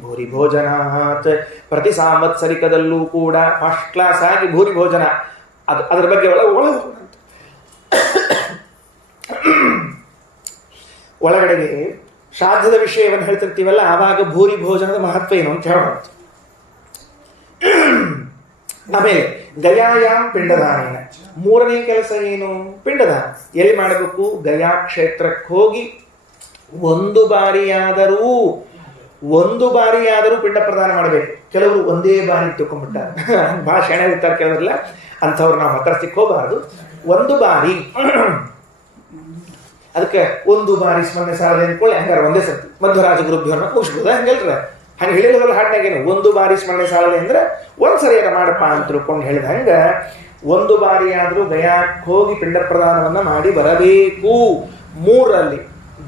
ಭೂರಿ ಭೋಜನಾತ್, ಪ್ರತಿ ಸಾಂವತ್ಸರಿಕದಲ್ಲೂ ಕೂಡ ಫಸ್ಟ್ ಕ್ಲಾಸ್ ಆಗಿ ಭೂರಿ ಭೋಜನ. ಅದರ ಬಗ್ಗೆ ಒಳಗಡೆಗೆ ಶ್ರಾದ್ದದ ವಿಷಯವನ್ನು ಹೇಳ್ತಿರ್ತೀವಲ್ಲ, ಆವಾಗ ಭೂರಿ ಭೋಜನದ ಮಹತ್ವ ಏನು ಅಂತ ಹೇಳೋದು. ಆಮೇಲೆ ಗಯಾಯಾಮ್ ಪಿಂಡದಾನೇನ, 3ನೇ ಕೆಲಸ ಏನು? ಪಿಂಡದಾನ. ಎಲ್ಲಿ ಮಾಡಬೇಕು? ಗಯಾ ಕ್ಷೇತ್ರಕ್ಕೆ ಹೋಗಿ ಒಂದು ಬಾರಿಯಾದರೂ ಪಿಂಡ ಪ್ರದಾನ ಮಾಡಬೇಕು. ಕೆಲವರು ಒಂದೇ ಬಾರಿ ತಿಳ್ಕೊಂಡ್ಬಿಟ್ಟಾರೆ, ಭಾಳ ಶೆಣೆ ಇರ್ತಾರೆ ಕೆಲವರೆಲ್ಲ, ಅಂಥವ್ರು ನಾವು ಹತ್ತಿರಕ್ಕೆ ಹೋಗಬಾರ್ದು. ಒಂದು ಬಾರಿ, ಅದಕ್ಕೆ ಒಂದು ಬಾರಿ ಸ್ಮರಣೆ ಸಾಲದೆ ಅಂದ್ಕೊಳ್ಳಿ. ಹಂಗಾರೆ ಒಂದೇ ಸರ್ತಿ ಮಧ್ವರಾಜ ಗುರುಭ್ಯೋರ್ನ ಮುಗಿಸ್ಬೋದ? ಹಂಗಲ್ರ, ಹಂಗೆ ಹೇಳಿದ್ರಲ್ಲ ಹಾಡ್ನಾಗೇನು, ಒಂದು ಬಾರಿ ಸ್ಮರಣೆ ಸಾಲದೆ ಅಂದ್ರೆ ಒಂದ್ಸರಿಯಾರ ಮಾಡಪ್ಪ ಅಂತ ತಿಳ್ಕೊಂಡು ಹೇಳಿದ ಹಂಗ ಒಂದು ಬಾರಿಯಾದರೂ ಗಯಾಕ್ಕೆ ಹೋಗಿ ಪಿಂಡ ಪ್ರದಾನವನ್ನ ಮಾಡಿ ಬರಬೇಕು. 3ರಲ್ಲಿ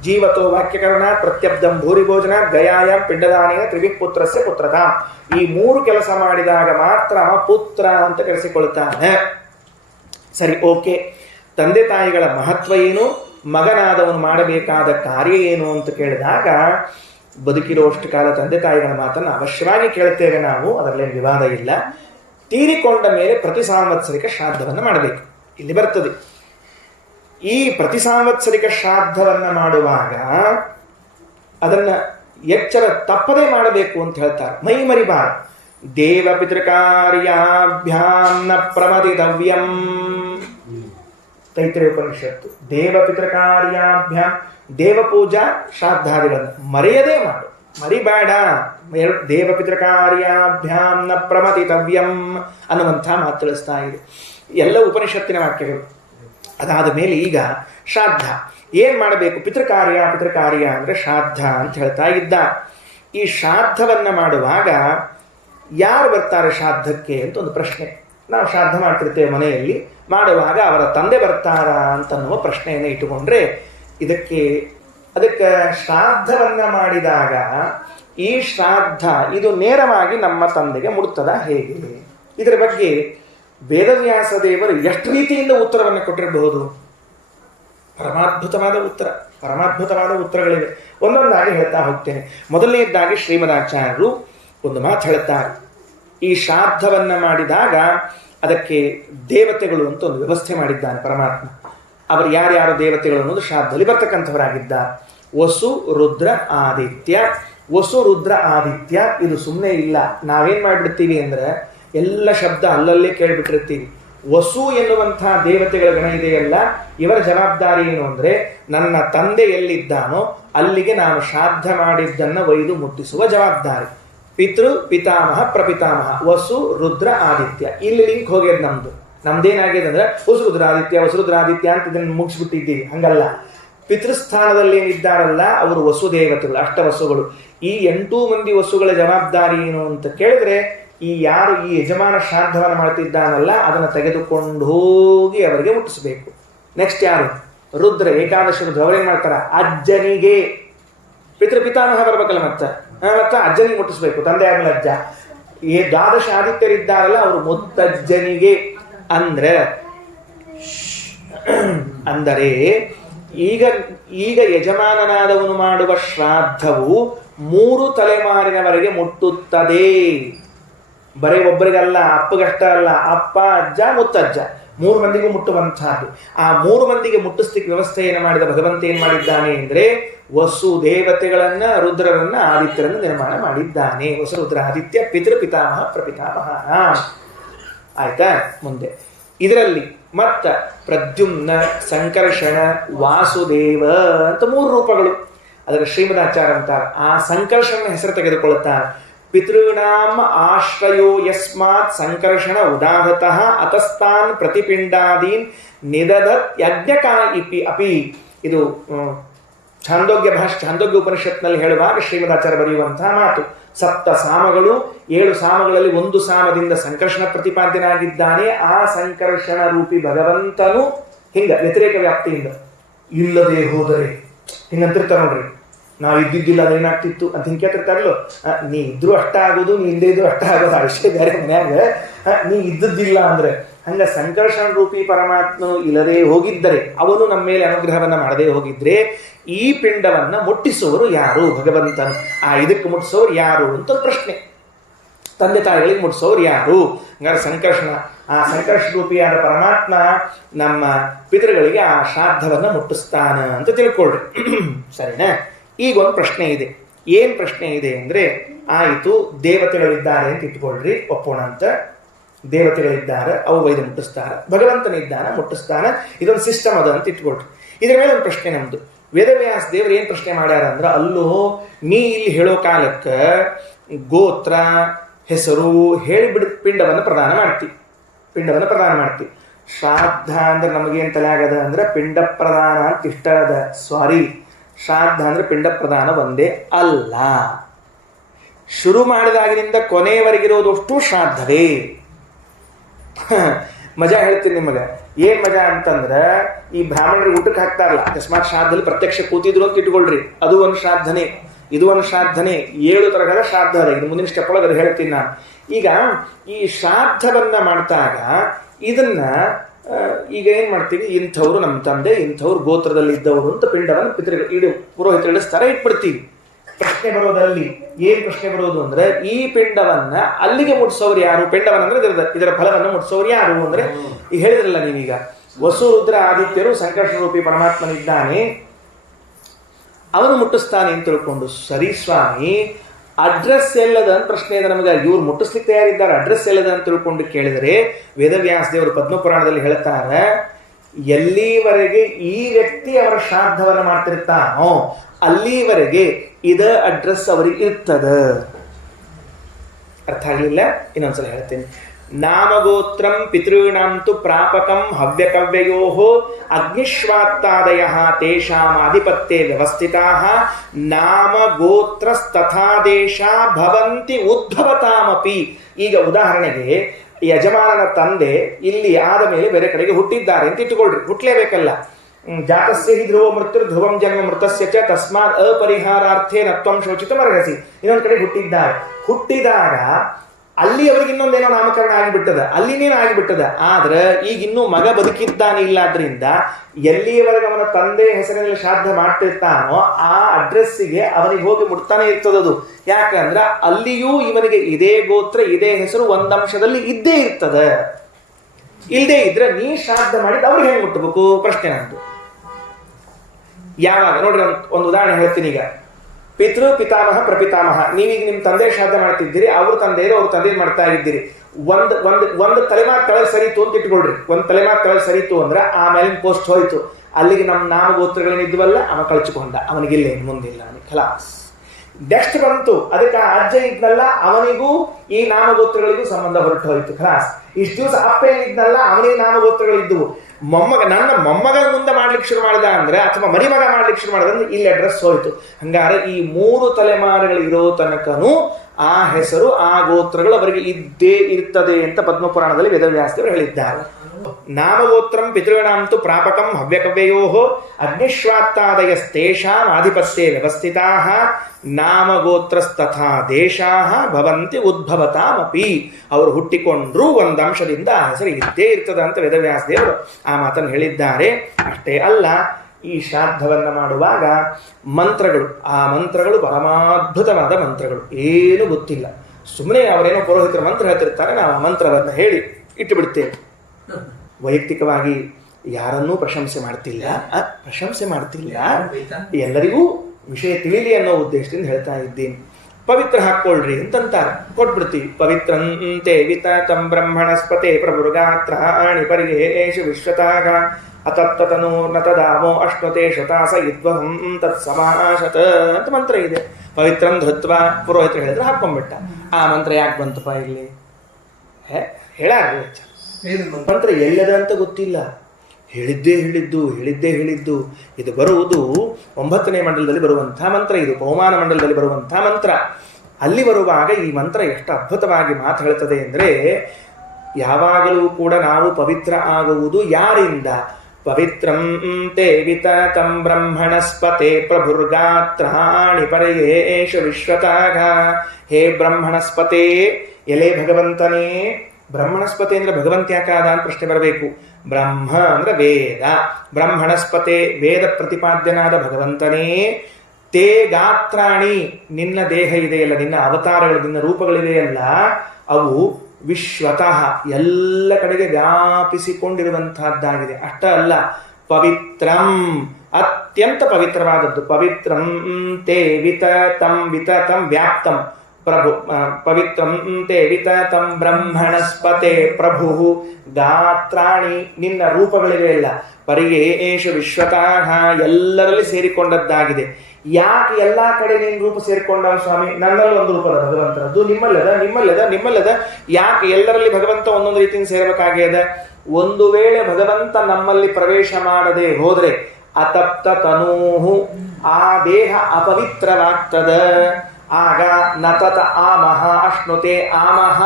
ಜೀವತೋ ವಾಕ್ಯಕರಣ, ಪ್ರತ್ಯಬ್ಧಂ ಭೂರಿ ಭೋಜನ, ಗಯಾಯ ಪಿಂಡದಾನೇನ ತ್ರಿವಿಃಪುತ್ರಸ್ಯ ಪುತ್ರತಾಂ. ಈ 3 ಕೆಲಸ ಮಾಡಿದಾಗ ಮಾತ್ರ ಪುತ್ರ ಅಂತ ಕರೆಸಿಕೊಳ್ತಾನೆ. ಸರಿ, ಓಕೆ. ತಂದೆ ತಾಯಿಗಳ ಮಹತ್ವ ಏನು, ಮಗನಾದವನು ಮಾಡಬೇಕಾದ ಕಾರ್ಯ ಏನು ಅಂತ ಕೇಳಿದಾಗ, ಬದುಕಿರುವಷ್ಟು ಕಾಲ ತಂದೆ ತಾಯಿಗಳ ಮಾತನ್ನು ಅವಶ್ಯವಾಗಿ ಕೇಳ್ತೇವೆ ನಾವು, ಅದರಲ್ಲೇನು ವಿವಾದ ಇಲ್ಲ. ತೀರಿಕೊಂಡ ಮೇಲೆ ಪ್ರತಿ ಸಾಂವತ್ಸರಿಕ ಶ್ರಾದ್ದವನ್ನು ಮಾಡಬೇಕು. ಇಲ್ಲಿ ಬರ್ತದೆ ಈ ಪ್ರತಿ ಸಾಂವತ್ಸರಿಕ ಶ್ರಾದ್ದವನ್ನ ಮಾಡುವಾಗ ಅದನ್ನ ಎಚ್ಚರ ತಪ್ಪದೇ ಮಾಡಬೇಕು ಅಂತ ಹೇಳ್ತಾರೆ. ಮೈ ಮರಿಬಾರ. ದೇವ ಪಿತೃಕಾರ್ಯಾಭ್ಯಾಂ ನ ಪ್ರಮದಿತವ್ಯಂ. ತೈತ್ರೇಯ ಉಪನಿಷತ್ತು. ದೇವ ಪಿತೃಕಾರ್ಯಾಭ್ಯಾಂ, ದೇವ ಪೂಜಾ ಶ್ರಾದ್ದಾದಿಗಳನ್ನು ಮರೆಯದೇ ಮಾಡು, ಮರಿಬೇಡ. ದೇವ ಪಿತೃಕಾರ್ಯಾಭ್ಯಾಂ ನ ಪ್ರಮದಿತವ್ಯಂ ಅನ್ನುವಂಥ ಮಾತು ತಿಳಿಸ್ತಾ ಇದೆ ಎಲ್ಲ ಉಪನಿಷತ್ತಿನ ವಾಕ್ಯಗಳು. ಅದಾದ ಮೇಲೆ ಈಗ ಶ್ರಾದ್ದ ಏನ್ ಮಾಡಬೇಕು? ಪಿತೃಕಾರ್ಯ ಅಂದ್ರೆ ಶ್ರಾದ್ದ ಅಂತ ಹೇಳ್ತಾ ಇದ್ದ. ಈ ಶ್ರಾದ್ದವನ್ನ ಮಾಡುವಾಗ ಯಾರು ಬರ್ತಾರೆ ಶ್ರಾದ್ದಕ್ಕೆ ಅಂತ ಒಂದು ಪ್ರಶ್ನೆ. ನಾವು ಶ್ರಾದ್ದ ಮಾಡ್ತಿರ್ತೇವೆ ಮನೆಯಲ್ಲಿ, ಮಾಡುವಾಗ ಅವರ ತಂದೆ ಬರ್ತಾರಾ ಅಂತನ್ನುವ ಪ್ರಶ್ನೆಯನ್ನು ಇಟ್ಟುಕೊಂಡ್ರೆ ಅದಕ್ಕೆ ಶ್ರಾದ್ದವನ್ನ ಮಾಡಿದಾಗ ಈ ಶ್ರಾದ್ದ ಇದು ನೇರವಾಗಿ ನಮ್ಮ ತಂದೆಗೆ ಮುಡುತ್ತದ ಹೇಗೆ? ಇದರ ಬಗ್ಗೆ ವೇದವ್ಯಾಸ ದೇವರು ಎಷ್ಟು ರೀತಿಯಿಂದ ಉತ್ತರವನ್ನು ಕೊಟ್ಟಿರಬಹುದು? ಪರಮಾದ್ಭುತವಾದ ಉತ್ತರಗಳಿವೆ. ಒಂದೊಂದಾಗಿ ಹೇಳ್ತಾ ಹೋಗ್ತೇನೆ. ಮೊದಲನೇದಾಗಿ ಶ್ರೀಮದಾಚಾರ್ಯರು ಒಂದು ಮಾತು ಹೇಳ್ತಾರೆ. ಈ ಶ್ರಾದ್ದವನ್ನ ಮಾಡಿದಾಗ ಅದಕ್ಕೆ ದೇವತೆಗಳು ಅಂತ ಒಂದು ವ್ಯವಸ್ಥೆ ಮಾಡಿದ್ದಾನೆ ಪರಮಾತ್ಮ. ಅವರು ಯಾರ್ಯಾರು ದೇವತೆಗಳು ಅನ್ನೋದು ಶ್ರಾದ್ದದಲ್ಲಿ ಬರ್ತಕ್ಕಂಥವರಾಗಿದ್ದಾರೆ. ವಸು ರುದ್ರ ಆದಿತ್ಯ. ವಸು ರುದ್ರ ಆದಿತ್ಯ ಇದು ಸುಮ್ಮನೆ ಇಲ್ಲ. ನಾವೇನ್ ಮಾಡಿಬಿಡ್ತೀವಿ ಅಂದ್ರೆ ಎಲ್ಲ ಶಬ್ದ ಅಲ್ಲಲ್ಲೇ ಕೇಳಿಬಿಟ್ಟಿರ್ತೀವಿ. ವಸು ಎನ್ನುವಂತಹ ದೇವತೆಗಳ ಗಣ ಇದೆಯಲ್ಲ, ಇವರ ಜವಾಬ್ದಾರಿ ಏನು ಅಂದ್ರೆ ನನ್ನ ತಂದೆ ಎಲ್ಲಿದ್ದಾನೋ ಅಲ್ಲಿಗೆ ನಾನು ಶ್ರಾದ್ದ ಮಾಡಿದ್ದನ್ನು ಒಯ್ದು ಮುಟ್ಟಿಸುವ ಜವಾಬ್ದಾರಿ. ಪಿತೃ ಪಿತಾಮಹ ಪ್ರಪಿತಾಮಹ ವಸು ರುದ್ರ ಆದಿತ್ಯ. ಇಲ್ಲಿ ಲಿಂಕ್ ಹೋಗ್ಯದ ನಮ್ದೇನಾಗಿದೆ ಅಂದ್ರೆ ವಸು ರುದ್ರಾದಿತ್ಯ ಅಂತ ಇದನ್ನು ಮುಗಿಸ್ಬಿಟ್ಟಿದ್ದೀವಿ. ಹಂಗಲ್ಲ. ಪಿತೃಸ್ಥಾನದಲ್ಲಿ ಏನಿದ್ದಾರಲ್ಲ ಅವರು ವಸು ದೇವತೆಗಳು, ಅಷ್ಟವಸುಗಳು. ಈ 8 ಮಂದಿ ವಸುಗಳ ಜವಾಬ್ದಾರಿ ಏನು ಅಂತ ಕೇಳಿದ್ರೆ ಯಾರು ಈ ಯಜಮಾನ ಶ್ರಾದ್ದವನ್ನು ಮಾಡ್ತಿದ್ದಾನಲ್ಲ ಅದನ್ನು ತೆಗೆದುಕೊಂಡು ಹೋಗಿ ಅವರಿಗೆ ಮುಟ್ಟಿಸಬೇಕು. ನೆಕ್ಸ್ಟ್ ಯಾರು? ರುದ್ರ, ಏಕಾದಶಿ ರುದ್ರ. ಅವರೇನ್ ಮಾಡ್ತಾರ? ಅಜ್ಜನಿಗೆ. ಪಿತೃಪಿತಾಮಹ ಬರ್ಬೇಕಲ್ಲ ಮತ್ತೆ ಅಜ್ಜನಿಗೆ ಮುಟ್ಟಿಸ್ಬೇಕು. ತಂದೆ ಆಗಲ್ಲ ಅಜ್ಜ. ದ್ವಾದಶ ಆದಿತ್ಯರಿದ್ದಾರಲ್ಲ ಅವರು ಮುತ್ತಜ್ಜನಿಗೆ. ಅಂದರೆ ಈಗ ಯಜಮಾನನಾದವನು ಮಾಡುವ ಶ್ರಾದ್ದವು 3 ತಲೆಮಾರಿನವರೆಗೆ ಮುಟ್ಟುತ್ತದೆ. ಬರೀ ಒಬ್ಬರಿಗಲ್ಲ, ಅಪ್ಪಗಷ್ಟ ಅಲ್ಲ, ಅಪ್ಪ ಅಜ್ಜ ಮುತ್ತಜ್ಜ 3 ಮಂದಿಗೂ ಮುಟ್ಟುವಂತಹದ್ದು. ಆ 3 ಮಂದಿಗೆ ಮುಟ್ಟಿಸ್ಲಿಕ್ಕೆ ವ್ಯವಸ್ಥೆಯನ್ನು ಮಾಡಿದ ಭಗವಂತ ಏನ್ ಮಾಡಿದ್ದಾನೆ ಅಂದ್ರೆ ವಸು ದೇವತೆಗಳನ್ನ, ರುದ್ರರನ್ನ, ಆದಿತ್ಯರನ್ನು ನಿರ್ಮಾಣ ಮಾಡಿದ್ದಾನೆ. ವಸು ರುದ್ರ ಆದಿತ್ಯ ಪಿತೃ ಪಿತಾಮಹ ಪ್ರಪಿತಾಮಹ. ಆಯ್ತಾ? ಮುಂದೆ ಇದರಲ್ಲಿ ಮತ್ತ ಪ್ರದ್ಯುಮ್ನ, ಸಂಕರ್ಷಣ, ವಾಸುದೇವ ಅಂತ 3 ರೂಪಗಳು. ಅದರ ಶ್ರೀಮದಾಚಾರ್ಯ ಅಂತಾರೆ ಆ ಸಂಕರ್ಷಣ ಹೆಸರು ತೆಗೆದುಕೊಳ್ಳುತ್ತಾರೆ. ಪಿತೃಣಾಂ ಆಶ್ರಯೋ ಯಸ್ಮಾತ್ ಸಂಕರ್ಷಣ ಉದಾಹತಃ ಅತಸ್ತಾನ್ ಪ್ರತಿಪಿಂಡಾದೀನ್ ನಿದಧತ್ ಯಜ್ಞಕಾ ಅಪಿ. ಇದು ಛಾಂದೋಗ್ಯ ಉಪನಿಷತ್ನಲ್ಲಿ ಹೇಳುವಾಗ ಶ್ರೀಮದಾಚಾರ್ಯ ಬರೆಯುವಂತಹ ಮಾತು. 7 ಸಾಮಗಳು, 7 ಸಾಮಗಳಲ್ಲಿ 1 ಸಾಮದಿಂದ ಸಂಕರ್ಷಣ ಪ್ರತಿಪಾದ್ಯನಾಗಿದ್ದಾನೆ. ಆ ಸಂಕರ್ಷಣ ರೂಪಿ ಭಗವಂತನು ಹಿಂಗ ವ್ಯತಿರೇಕ ವ್ಯಾಪ್ತಿಯಿಂದ ಇಲ್ಲದೆ ಹೋದರೆ ಹಿಂಗಂತಿರ್ತಾರೆ ನೋಡ್ರಿ. ನಾವು ಇದ್ದಿದ್ದಿಲ್ಲ ಅದೇನಾಗ್ತಿತ್ತು ಅಂತ ಹಿಂಗೆ ಕೇಳ್ತಿರ್ತಾರಲ್ಲೋ. ನೀ ಇದ್ರು ಅಷ್ಟ ಆಗೋದು, ನೀ ಇಲ್ಲದೆ ಇದ್ರು ಅಷ್ಟ ಆಗೋದು, ಆ ವಿಷಯ ಬೇರೆ. ಮನ್ಯಾಗ ನೀ ಇದ್ದದ್ದಿಲ್ಲ ಅಂದ್ರೆ ಹಂಗ ಸಂಕರ್ಷಣ ರೂಪಿ ಪರಮಾತ್ಮನು ಇಲ್ಲದೆ ಹೋಗಿದ್ದರೆ, ಅವನು ನಮ್ಮ ಮೇಲೆ ಅನುಗ್ರಹವನ್ನ ಮಾಡದೆ ಹೋಗಿದ್ರೆ ಈ ಪಿಂಡವನ್ನ ಮುಟ್ಟಿಸುವವರು ಯಾರು? ಭಗವಂತನು. ಇದಕ್ಕೆ ಮುಟ್ಟಿಸೋರು ಯಾರು ಅಂತ ಪ್ರಶ್ನೆ. ತಂದೆ ತಾಯಿಗಳಿಗೆ ಮುಟ್ಟಿಸೋರು ಯಾರು? ಹಂಗಾರೆ ಸಂಕರ್ಷಣ. ಆ ಸಂಕರ್ಷಣ ರೂಪಿಯಾದ ಪರಮಾತ್ಮ ನಮ್ಮ ಪಿತೃಗಳಿಗೆ ಆ ಶ್ರಾದ್ದವನ್ನ ಮುಟ್ಟಿಸ್ತಾನ ಅಂತ ತಿಳ್ಕೊಳ್ರಿ. ಸರಿನಾ? ಈಗ ಒಂದು ಪ್ರಶ್ನೆ ಇದೆ. ಏನ್ ಪ್ರಶ್ನೆ ಇದೆ ಅಂದ್ರೆ, ಆಯಿತು ದೇವತೆಗಳಿದ್ದಾರೆ ಅಂತ ಇಟ್ಕೊಳ್ರಿ, ಒಪ್ಪೋಣ ಅಂತ. ದೇವತೆಗಳಿದ್ದಾರೆ, ಅವು ವೈದ್ಯ ಮುಟ್ಟಿಸ್ತಾರ. ಭಗವಂತನಿದ್ದಾನ, ಮುಟ್ಟಿಸ್ತಾನ. ಇದೊಂದು ಸಿಸ್ಟಮ್ ಅದ ಅಂತ ಇಟ್ಕೊಳ್ರಿ. ಇದ್ರ ಮೇಲೆ ಒಂದು ಪ್ರಶ್ನೆ ನಮ್ದು. ವೇದವ್ಯಾಸ ದೇವರು ಏನ್ ಪ್ರಶ್ನೆ ಮಾಡ್ಯಾರ ಅಂದ್ರ, ಅಲ್ಲೂ ನೀ ಇಲ್ಲಿ ಹೇಳೋ ಕಾಲಕ್ಕೆ ಗೋತ್ರ ಹೆಸರು ಹೇಳಿಬಿಡ್ ಪಿಂಡವನ್ನು ಪ್ರದಾನ ಮಾಡ್ತಿ. ಶ್ರಾದ್ದ ಅಂದ್ರೆ ನಮಗೇನ್ ತಲೆ ಆಗದ ಅಂದ್ರೆ ಪಿಂಡ ಪ್ರದಾನ ಅಂತ ಇಷ್ಟ ಅದ. ಸಾರಿ, ಶ್ರಾದ್ದ ಅಂದ್ರೆ ಪಿಂಡ ಪ್ರದಾನ ಒಂದೇ ಅಲ್ಲ. ಶುರು ಮಾಡಿದಾಗಿನಿಂದ ಕೊನೆಯವರೆಗಿರೋದಷ್ಟು ಶ್ರಾದ್ದವೇ. ಮಜಾ ಹೇಳ್ತೀನಿ ನಿಮಗೆ. ಏನ್ ಮಜಾ ಅಂತಂದ್ರೆ, ಈ ಬ್ರಾಹ್ಮಣರಿಗೆ ಊಟಕ್ಕೆ ಹಾಕ್ತಾರಲ್ಲ, ಅಕಸ್ಮಾತ್ ಶ್ರಾದ್ದದಲ್ಲಿ ಪ್ರತ್ಯಕ್ಷ ಕೂತಿದ್ರು ಅಂತ ಇಟ್ಕೊಳ್ರಿ, ಅದು ಒಂದು ಶ್ರಾದ್ದನೇ, ಇದು ಒಂದು ಶ್ರಾದ್ದನೇ. 7 ತರಹದ ಶ್ರಾದ್ದ ಅದ. ಇದು ಮುಂದಿನ ಸ್ಟೆಪ್ ಒಳಗೆ ಹೇಳ್ತೀನಿ ನಾನು. ಈಗ ಈ ಶ್ರಾದ್ದವನ್ನ ಮಾಡಿದಾಗ ಇದನ್ನ ಈಗ ಏನ್ ಮಾಡ್ತೀವಿ, ಇಂಥವ್ರು ನಮ್ಮ ತಂದೆ, ಇಂಥವ್ರು ಗೋತ್ರದಲ್ಲಿ ಇದ್ದವರು ಅಂತ ಪಿಂಡವನ್ನು ಪುರೋಹಿತರು ಇಳಿಸ್ತಾರೆ, ಇಟ್ಬಿಡ್ತೀವಿ. ಪ್ರಶ್ನೆ ಬರೋದಲ್ಲಿ ಏನ್ ಪ್ರಶ್ನೆ ಬರೋದು ಅಂದ್ರೆ, ಈ ಪಿಂಡವನ್ನ ಅಲ್ಲಿಗೆ ಮುಟ್ಟಿಸೋರು ಯಾರು? ಪಿಂಡವನ್ನ ಅಂದ್ರೆ ಇದರ ಫಲವನ್ನು ಮುಟ್ಟಿಸೋರು ಯಾರು ಅಂದ್ರೆ, ಈಗ ಹೇಳಿದ್ರಲ್ಲ ನೀವೀಗ ವಸು ರುದ್ರ ಆದಿತ್ಯರು ಸಂಕರ್ಷರೂಪಿ ಪರಮಾತ್ಮನಿದ್ದಾನೆ, ಅವನು ಮುಟ್ಟಿಸ್ತಾನೆ ಅಂತ ತಿಳ್ಕೊಂಡು, ಸರಿ ಸ್ವಾಮಿ ಅಡ್ರೆಸ್ ಎಲ್ಲದ ಅಂತ ಪ್ರಶ್ನೆ ಇದೆ ನಮಗೆ. ಇವ್ರು ಮುಟ್ಟಿಸ್ಲಿಕ್ಕೆ ತಯಾರಿದ್ದಾರೆ, ಅಡ್ರೆಸ್ ಎಲ್ಲದ ಅಂತ ತಿಳ್ಕೊಂಡು ಕೇಳಿದರೆ ವೇದವ್ಯಾಸ ದೇವರು ಪದ್ಮಪುರಾಣದಲ್ಲಿ ಹೇಳ್ತಾರೆ, ಎಲ್ಲಿವರೆಗೆ ಈ ವ್ಯಕ್ತಿ ಅವರ ಶ್ರಾದ್ದವನ್ನು ಮಾಡ್ತಿರ್ತಾನೋ ಅಲ್ಲಿವರೆಗೆ ಇದ ಅಡ್ರೆಸ್ ಅವರಿಗೆ ಇರ್ತದ. ಅರ್ಥ ಆಗಲಿಲ್ಲ? ಇನ್ನೊಂದ್ಸಲ ಹೇಳ್ತೇನೆ. ನಾಮಗೋತ್ರಂ ಪಿತॄಣಾಂತು ಪ್ರಾಪಕಂ ಹವ್ಯಕವ್ಯಯೋ ಅಗ್ನಿಶ್ವಾತ್ತಾದಯ ತೇಷಾಂ ಆಧಿಪತ್ಯೆ ವ್ಯವಸ್ಥಿತಾಃ ನಾಮಗೋತ್ರಸ್ತಥಾದೇಶ ಭವಂತಿ ಉದ್ಭವತಾಮಪಿ. ಈಗ ಉದಾಹರಣೆಗೆ ಯಜಮಾನನ ತಂದೆ ಇಲ್ಲಿ ಆದ ಮೇಲೆ ಬೇರೆ ಕಡೆಗೆ ಹುಟ್ಟಿದ್ದಾರೆ ಅಂತ ಇಟ್ಟುಕೊಳ್ರಿ, ಹುಟ್ಟಲೇಬೇಕಲ್ಲ. ಜಾತಸ್ಯ ಹಿ ಧ್ರುವ ಮೃತ್ಯು ಧ್ರುವಂ ಜನ್ಮ ಮೃತಸ್ಯ ಚ ತಸ್ಮಾತ್ ಅಪರಿಹಾರಾರ್ಥೇ ನತ್ವಂ ಶೋಚಿತಮರ್ಹಸಿ. ಇನ್ನೊಂದು ಕಡೆ ಹುಟ್ಟಿದ್ದಾರೆ. ಹುಟ್ಟಿದಾಗ ಅಲ್ಲಿ ಅವ್ರಿಗೆ ಇನ್ನೊಂದೇನೋ ನಾಮಕರಣ ಆಗಿಬಿಟ್ಟದ, ಅಲ್ಲಿನೇನೋ ಆಗಿಬಿಟ್ಟದ. ಆದ್ರೆ ಈಗ ಇನ್ನೂ ಮಗ ಬದುಕಿದ್ದಾನೆ ಇಲ್ಲಾದ್ರಿಂದ ಎಲ್ಲಿಯವರೆಗೆ ಅವನ ತಂದೆ ಹೆಸರಿನಲ್ಲಿ ಶ್ರಾದ್ದ ಮಾಡ್ತಿರ್ತಾನೋ ಆ ಅಡ್ರೆಸ್ಸಿಗೆ ಅವನಿಗೆ ಹೋಗಿ ಮುಟ್ತಾನೆ ಇರ್ತದದು. ಯಾಕಂದ್ರೆ ಅಲ್ಲಿಯೂ ಇವನಿಗೆ ಇದೇ ಗೋತ್ರ ಇದೇ ಹೆಸರು ಒಂದಂಶದಲ್ಲಿ ಇದ್ದೇ ಇರ್ತದ. ಇಲ್ಲದೆ ಇದ್ರೆ ನೀ ಶ್ರಾದ್ದ ಮಾಡಿದ ಅವ್ರಿಗೆ ಹೆಂಗೆ ಮುಟ್ಟಬೇಕು ಪ್ರಶ್ನೆ ನಂದು. ಯಾವಾಗ ನೋಡ್ರಿ, ಒಂದು ಉದಾಹರಣೆ ಹೇಳ್ತೀನಿ. ಈಗ ಪಿತೃ ಪಿತಾಮಹ ಪ್ರಪಿತಾಮಹ, ನೀವೀಗ ನಿಮ್ಮ ತಂದೆ ಶ್ರಾದ್ದ ಮಾಡ್ತಿದ್ದೀರಿ, ಅವ್ರ ತಂದೆಯರು ಅವ್ರ ತಂದೆ ಮಾಡ್ತಾ ಇದ್ದೀರಿ. ಒಂದು ತಲೆಮಾರು ಕೆಳಗೆ ಸರಿತು ಅಂತ ಇಟ್ಕೊಳ್ರಿ. ಒಂದು ತಲೆಮಾರು ಕೆಳಗೆ ಸರಿತು ಅಂದ್ರೆ ಆಮೇಲೆ ಪೋಸ್ಟ್ ಹೋಯ್ತು, ಅಲ್ಲಿಗೆ ನಮ್ಮ ನಾಮಗೋತ್ರಗಳೇನಿದ್ವಲ್ಲ ಅವ ಕಳ್ಚಿಕೊಂಡ, ಅವನಿಗಿಲ್ಲ ಇನ್ನು ಮುಂದಿಲ್ಲ, ಅವನಿಗೆ ಖಲಾಸ್. ನೆಕ್ಸ್ಟ್ ಬಂತು, ಅದಕ್ಕೆ ಅಜ್ಜ ಇದ್ನಲ್ಲ ಅವನಿಗೂ ಈ ನಾಮಗೋತ್ರಗಳಿಗೂ ಸಂಬಂಧ ಹೊರಟು ಹೋಯ್ತು, ಖಲಾಸ್. ಇಷ್ಟು ದಿವಸ ಅಪ್ಪ ಏನಿದ್ನಲ್ಲ ಅವನಿಗೆ ನಾಮಗೋತ್ರಗಳಿದ್ವು. ನನ್ನ ಮೊಮ್ಮಗ ಮುಂದೆ ಮಾಡ್ಲಿಕ್ಕೆ ಶುರು ಮಾಡಿದ ಅಂದ್ರೆ ಅಥವಾ ಮರಿಮಗ ಮಾಡ್ಲಿಕ್ಕೆ ಶುರು ಮಾಡಿದ್ರೆ ಇಲ್ಲಿ ಅಡ್ರೆಸ್ ಹೋಯ್ತು. ಹಂಗಾರೆ ಈ 3 ತಲೆಮಾರುಗಳಿರೋ ತನಕನೂ ಆ ಹೆಸರು ಆ ಗೋತ್ರಗಳು ಅವರಿಗೆ ಇದ್ದೇ ಇರ್ತದೆ ಅಂತ ಪದ್ಮಪುರಾಣದಲ್ಲಿ ವೇದವ್ಯಾಸರು ಹೇಳಿದ್ದಾರೆ. ನಾಮಗೋತ್ರಂ ಪಿತೃಗಣಾಂತು ಪ್ರಾಪಕಂ ಹವ್ಯಕವ್ಯಯೋ ಅಗ್ನಿಶ್ವಾತ್ತಾದಯಸ್ತೇಷಾಂ ಆಧಿಪತ್ಯೆ ವ್ಯವಸ್ಥಿತಾಃ ನಾಮಗೋತ್ರಸ್ತಥಾ ದೇಶಾಃ ಭವಂತಿ ಉದ್ಭವತಾಮಪಿ. ಅವರು ಹುಟ್ಟಿಕೊಂಡ್ರೂ ಒಂದು ಅಂಶದಿಂದ ಆ ಹೆಸರು ಇದ್ದೇ ಇರ್ತದೆ ಅಂತ ವೇದವ್ಯಾಸ ದೇವರು ಆ ಮಾತನ್ನು ಹೇಳಿದ್ದಾರೆ. ಅಷ್ಟೇ ಅಲ್ಲ, ಈ ಶ್ರಾದ್ದವನ್ನು ಮಾಡುವಾಗ ಮಂತ್ರಗಳು, ಆ ಮಂತ್ರಗಳು ಪರಮಾದ್ಭುತವಾದ ಮಂತ್ರಗಳು, ಏನು ಗೊತ್ತಿಲ್ಲ, ಸುಮ್ಮನೆ ಅವರೇನೋ ಪುರೋಹಿತರ ಮಂತ್ರ ಹೇಳ್ತಿರ್ತಾರೆ, ನಾವು ಆ ಮಂತ್ರವನ್ನು ಹೇಳಿ ಇಟ್ಟು ಬಿಡ್ತೇವೆ. ವೈಯಕ್ತಿಕವಾಗಿ ಯಾರನ್ನೂ ಪ್ರಶಂಸೆ ಮಾಡ್ತಿಲ್ಲ, ಎಲ್ಲರಿಗೂ ವಿಷಯ ತಿಳಿಲಿ ಅನ್ನೋ ಉದ್ದೇಶದಿಂದ ಹೇಳ್ತಾ ಇದ್ದೀನಿ. ಪವಿತ್ರ ಹಾಕ್ಕೊಳ್ರಿ ಅಂತಂತಾರೆ, ಕೊಟ್ಬಿಡ್ತೀವಿ. ಪವಿತ್ರಂತೆ ವಿತತಂ ಬ್ರಹ್ಮಣಸ್ಪತೆ ಪ್ರಭುರ್ಗಾತ್ರಾಣಿ ಪರಿಗೇಶು ವಿಶ್ವತಾಗ ಅತತ್ತತನೋ ನತದಾಮೋ ಅಶ್ವತೆ ಶತಾಸ ಇದ್ವಹಂ ತತ್ಸಮಾಶತ ಅಂತ ಮಂತ್ರ ಇದೆ. ಪವಿತ್ರಂ ಧೃತ್ವ ಪುರೋಹಿತರು ಹೇಳಿದ್ರೆ ಹಾಕೊಂಡ್ಬಿಟ್ಟ. ಆ ಮಂತ್ರ ಯಾಕೆ ಬಂತಪ್ಪ ಇಲ್ಲಿ ಹೇಳಾರ್ರಿ? ಮಂತ್ರ ಎಲ್ಲದ ಅಂತ ಗೊತ್ತಿಲ್ಲ, ಹೇಳಿದ್ದೇ ಹೇಳಿದ್ದು. ಇದು ಬರುವುದು 9ನೇ ಮಂಡಲದಲ್ಲಿ ಬರುವಂತಹ ಮಂತ್ರ, ಇದು ಪೌಮಾನ ಮಂಡಲದಲ್ಲಿ ಬರುವಂತಹ ಮಂತ್ರ. ಅಲ್ಲಿ ಬರುವಾಗ ಈ ಮಂತ್ರ ಎಷ್ಟು ಅದ್ಭುತವಾಗಿ ಮಾತು ಹೇಳ್ತದೆ ಅಂದರೆ, ಯಾವಾಗಲೂ ಕೂಡ ನಾವು ಪವಿತ್ರ ಆಗುವುದು ಯಾರಿಂದ? ಪವಿತ್ರಂ ತೇ ವಿತತಂ ಬ್ರಹ್ಮಣಸ್ಪತೆ ಪ್ರಭುರ್ಗಾತ್ರಾಣಿ ಪರಿಯೇಷ ವಿಶ್ವತಾಗ. ಹೇ ಬ್ರಹ್ಮಣಸ್ಪತೆ, ಎಲೆ ಭಗವಂತನೇ. ಬ್ರಹ್ಮಣಸ್ಪತಿ ಅಂದ್ರೆ ಭಗವಂತ ಯಾಕಾದ ಅಂತ ಪ್ರಶ್ನೆ ಬರಬೇಕು. ಬ್ರಹ್ಮ ಅಂದ್ರೆ ವೇದ, ಬ್ರಹ್ಮಣಸ್ಪತೆ ವೇದ ಪ್ರತಿಪಾದ್ಯನಾದ ಭಗವಂತನೇ. ತೇ ಗಾತ್ರಾಣಿ, ನಿನ್ನ ದೇಹ ಇದೆಯಲ್ಲ, ನಿನ್ನ ಅವತಾರಗಳು, ನಿನ್ನ ರೂಪಗಳಿದೆಯಲ್ಲ, ಅವು ವಿಶ್ವತಃ ಎಲ್ಲ ಕಡೆಗೆ ವ್ಯಾಪಿಸಿಕೊಂಡಿರುವಂತಹದ್ದಾಗಿದೆ. ಅಷ್ಟ ಅಲ್ಲ, ಪವಿತ್ರಂ ಅತ್ಯಂತ ಪವಿತ್ರವಾದದ್ದು. ಪವಿತ್ರಂ ತೇ ವಿತತಂ ವ್ಯಾಪ್ತಂ ಪ್ರಭು. ಪವಿತ್ರಂ ತೇ ವಿತತಂ ಬ್ರಹ್ಮಣಸ್ಪತೆ ಪ್ರಭು ಗಾತ್ರಾಣಿ, ನಿನ್ನ ರೂಪಗಳಿವೆಯಲ್ಲ, ಪರಿಯೇಷ ವಿಶ್ವತಃ ಎಲ್ಲರಲ್ಲಿ ಸೇರಿಕೊಂಡದ್ದಾಗಿದೆ. ಯಾಕೆ ಎಲ್ಲಾ ಕಡೆ ನೀನು ರೂಪ ಸೇರಿಕೊಂಡ ಸ್ವಾಮಿ? ನನ್ನಲ್ಲಿ ಒಂದು ರೂಪದ ಭಗವಂತನದ್ದು, ನಿಮ್ಮಲ್ಲದ. ಯಾಕೆ ಎಲ್ಲರಲ್ಲಿ ಭಗವಂತ ಒಂದೊಂದು ರೀತಿಯಿಂದ ಸೇರಬೇಕಾಗ್ಯದ? ಒಂದು ವೇಳೆ ಭಗವಂತ ನಮ್ಮಲ್ಲಿ ಪ್ರವೇಶ ಮಾಡದೆ ಹೋದ್ರೆ ಅತಪ್ತ ತನೂಹು, ಆ ದೇಹ ಅಪವಿತ್ರವಾಗ್ತದ. ಆಗ ನತತ ಆಮಹ ಅಶ್ನುತೆ, ಆಮಹ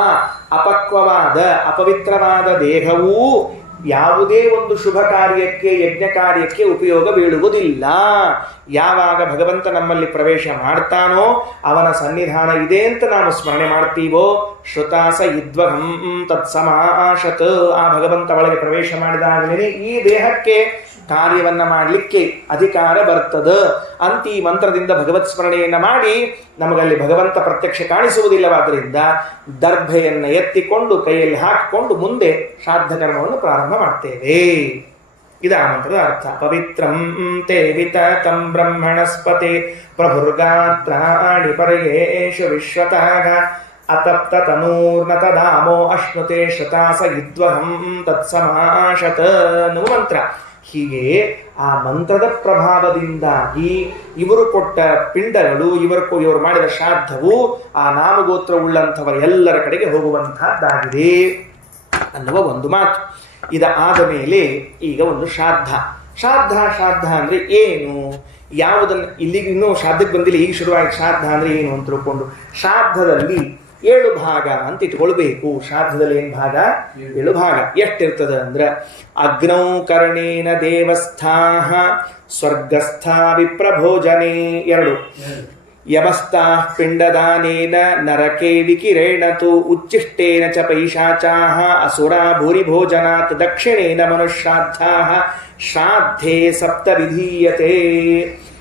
ಅಪಕ್ವವಾದ ಅಪವಿತ್ರವಾದ ದೇಹವೂ ಯಾವುದೇ ಒಂದು ಶುಭ ಕಾರ್ಯಕ್ಕೆ, ಯಜ್ಞ ಕಾರ್ಯಕ್ಕೆ ಉಪಯೋಗ ಬೀಳುವುದಿಲ್ಲ. ಯಾವಾಗ ಭಗವಂತ ನಮ್ಮಲ್ಲಿ ಪ್ರವೇಶ ಮಾಡ್ತಾನೋ, ಅವನ ಸನ್ನಿಧಾನ ಇದೆ ಅಂತ ನಾವು ಸ್ಮರಣೆ ಮಾಡ್ತೀವೋ, ಶ್ರುತಾಸ ಇದ್ವಹಂ ತತ್ಸಮಾಶತ್, ಆ ಭಗವಂತ ಒಳಗೆ ಪ್ರವೇಶ ಮಾಡಿದಾಗಲೇ ಈ ದೇಹಕ್ಕೆ ಕಾರ್ಯವನ್ನ ಮಾಡಲಿಕ್ಕೆ ಅಧಿಕಾರ ಬರ್ತದ ಅಂತ ಈ ಮಂತ್ರದಿಂದ ಭಗವತ್ ಸ್ಮರಣೆಯನ್ನ ಮಾಡಿ ನಮಗಲ್ಲಿ ಭಗವಂತ ಪ್ರತ್ಯಕ್ಷ ಕಾಣಿಸುವುದಿಲ್ಲವಾದ್ದರಿಂದ ದರ್ಭೆಯನ್ನು ಎತ್ತಿಕೊಂಡು ಕೈಯಲ್ಲಿ ಹಾಕಿಕೊಂಡು ಮುಂದೆ ಶ್ರಾದ್ದ ಕರ್ಮವನ್ನು ಪ್ರಾರಂಭ ಮಾಡ್ತೇವೆ. ಇದು ಆ ಮಂತ್ರದ ಅರ್ಥ. ಪವಿತ್ರಂ ತೇ ವಿತತಂ ಬ್ರಹ್ಮಣಸ್ಪತೆ ಪ್ರಭುರ್ಗಾತ್ರಾಣಿ ಪರ್ಯೇಷು ವಿಶ್ವತಃ ಅತಪ್ತ ತನೂರ್ನ ತದಾಮೋ ಅಶ್ನುತೆ ಶತಾಸ ಇದ್ವಹಂ ತತ್ಸಮಾಶತ ಅನ್ನುವ ಮಂತ್ರ. ಹೀಗೆ ಆ ಮಂತ್ರದ ಪ್ರಭಾವದಿಂದಾಗಿ ಇವರು ಕೊಟ್ಟ ಪಿಂಡಗಳು, ಇವರು ಮಾಡಿದ ಶ್ರಾದ್ದವು ಆ ನಾಮಗೋತ್ರವುಳ್ಳಂಥವರ ಎಲ್ಲರ ಕಡೆಗೆ ಹೋಗುವಂತಹದ್ದಾಗಿದೆ ಅನ್ನುವ ಒಂದು ಮಾತು. ಇದಾದ ಮೇಲೆ ಈಗ ಒಂದು ಶ್ರಾದ್ದ ಅಂದ್ರೆ ಏನು, ಯಾವುದನ್ನು ಇಲ್ಲಿಗೆ ಇನ್ನೂ ಶ್ರಾದ್ದಕ್ಕೆ ಬಂದಿಲ್ಲ, ಈಗ ಶುರುವಾಗಿ ಶ್ರಾದ್ದ ಅಂದ್ರೆ ಏನು ಅಂತ ತಿಳ್ಕೊಂಡು, ಶ್ರಾದ್ದದಲ್ಲಿ 7 ಭಾಗ ಅಂತ ಇಟ್ಕೊಳ್ಬೇಕು. ಶ್ರಾದ್ದದಲ್ಲಿ ಏನು ಭಾಗ? 7 ಭಾಗ. ಎಷ್ಟಿರ್ತದೆ ಅಂದ್ರೆ ಅಗ್ನೌ ಕರ್ಣೇನ ದೇವಸ್ಥಾ ಸ್ವರ್ಗಸ್ಥ ವಿಪ್ರಭೋಜನೆ 2, ಯಮಸ್ತಾ ಪಿಂಡದಾನೇನ ನರಕೆ ವಿಕಿರೇಣತು ಉಚ್ಚಿಷ್ಟೇನ ಚ ಪೈಶಾಚಾಃ ಅಸುರಾ ಭೂರಿಭೋಜನಾತ್ ದಕ್ಷಿಣೇನ ಮನುಷ್ಯಾದ್ಧಾಃ ಶ್ರಾದ್ಧೇ ಸಪ್ತ ವಿಧೀಯತೆ.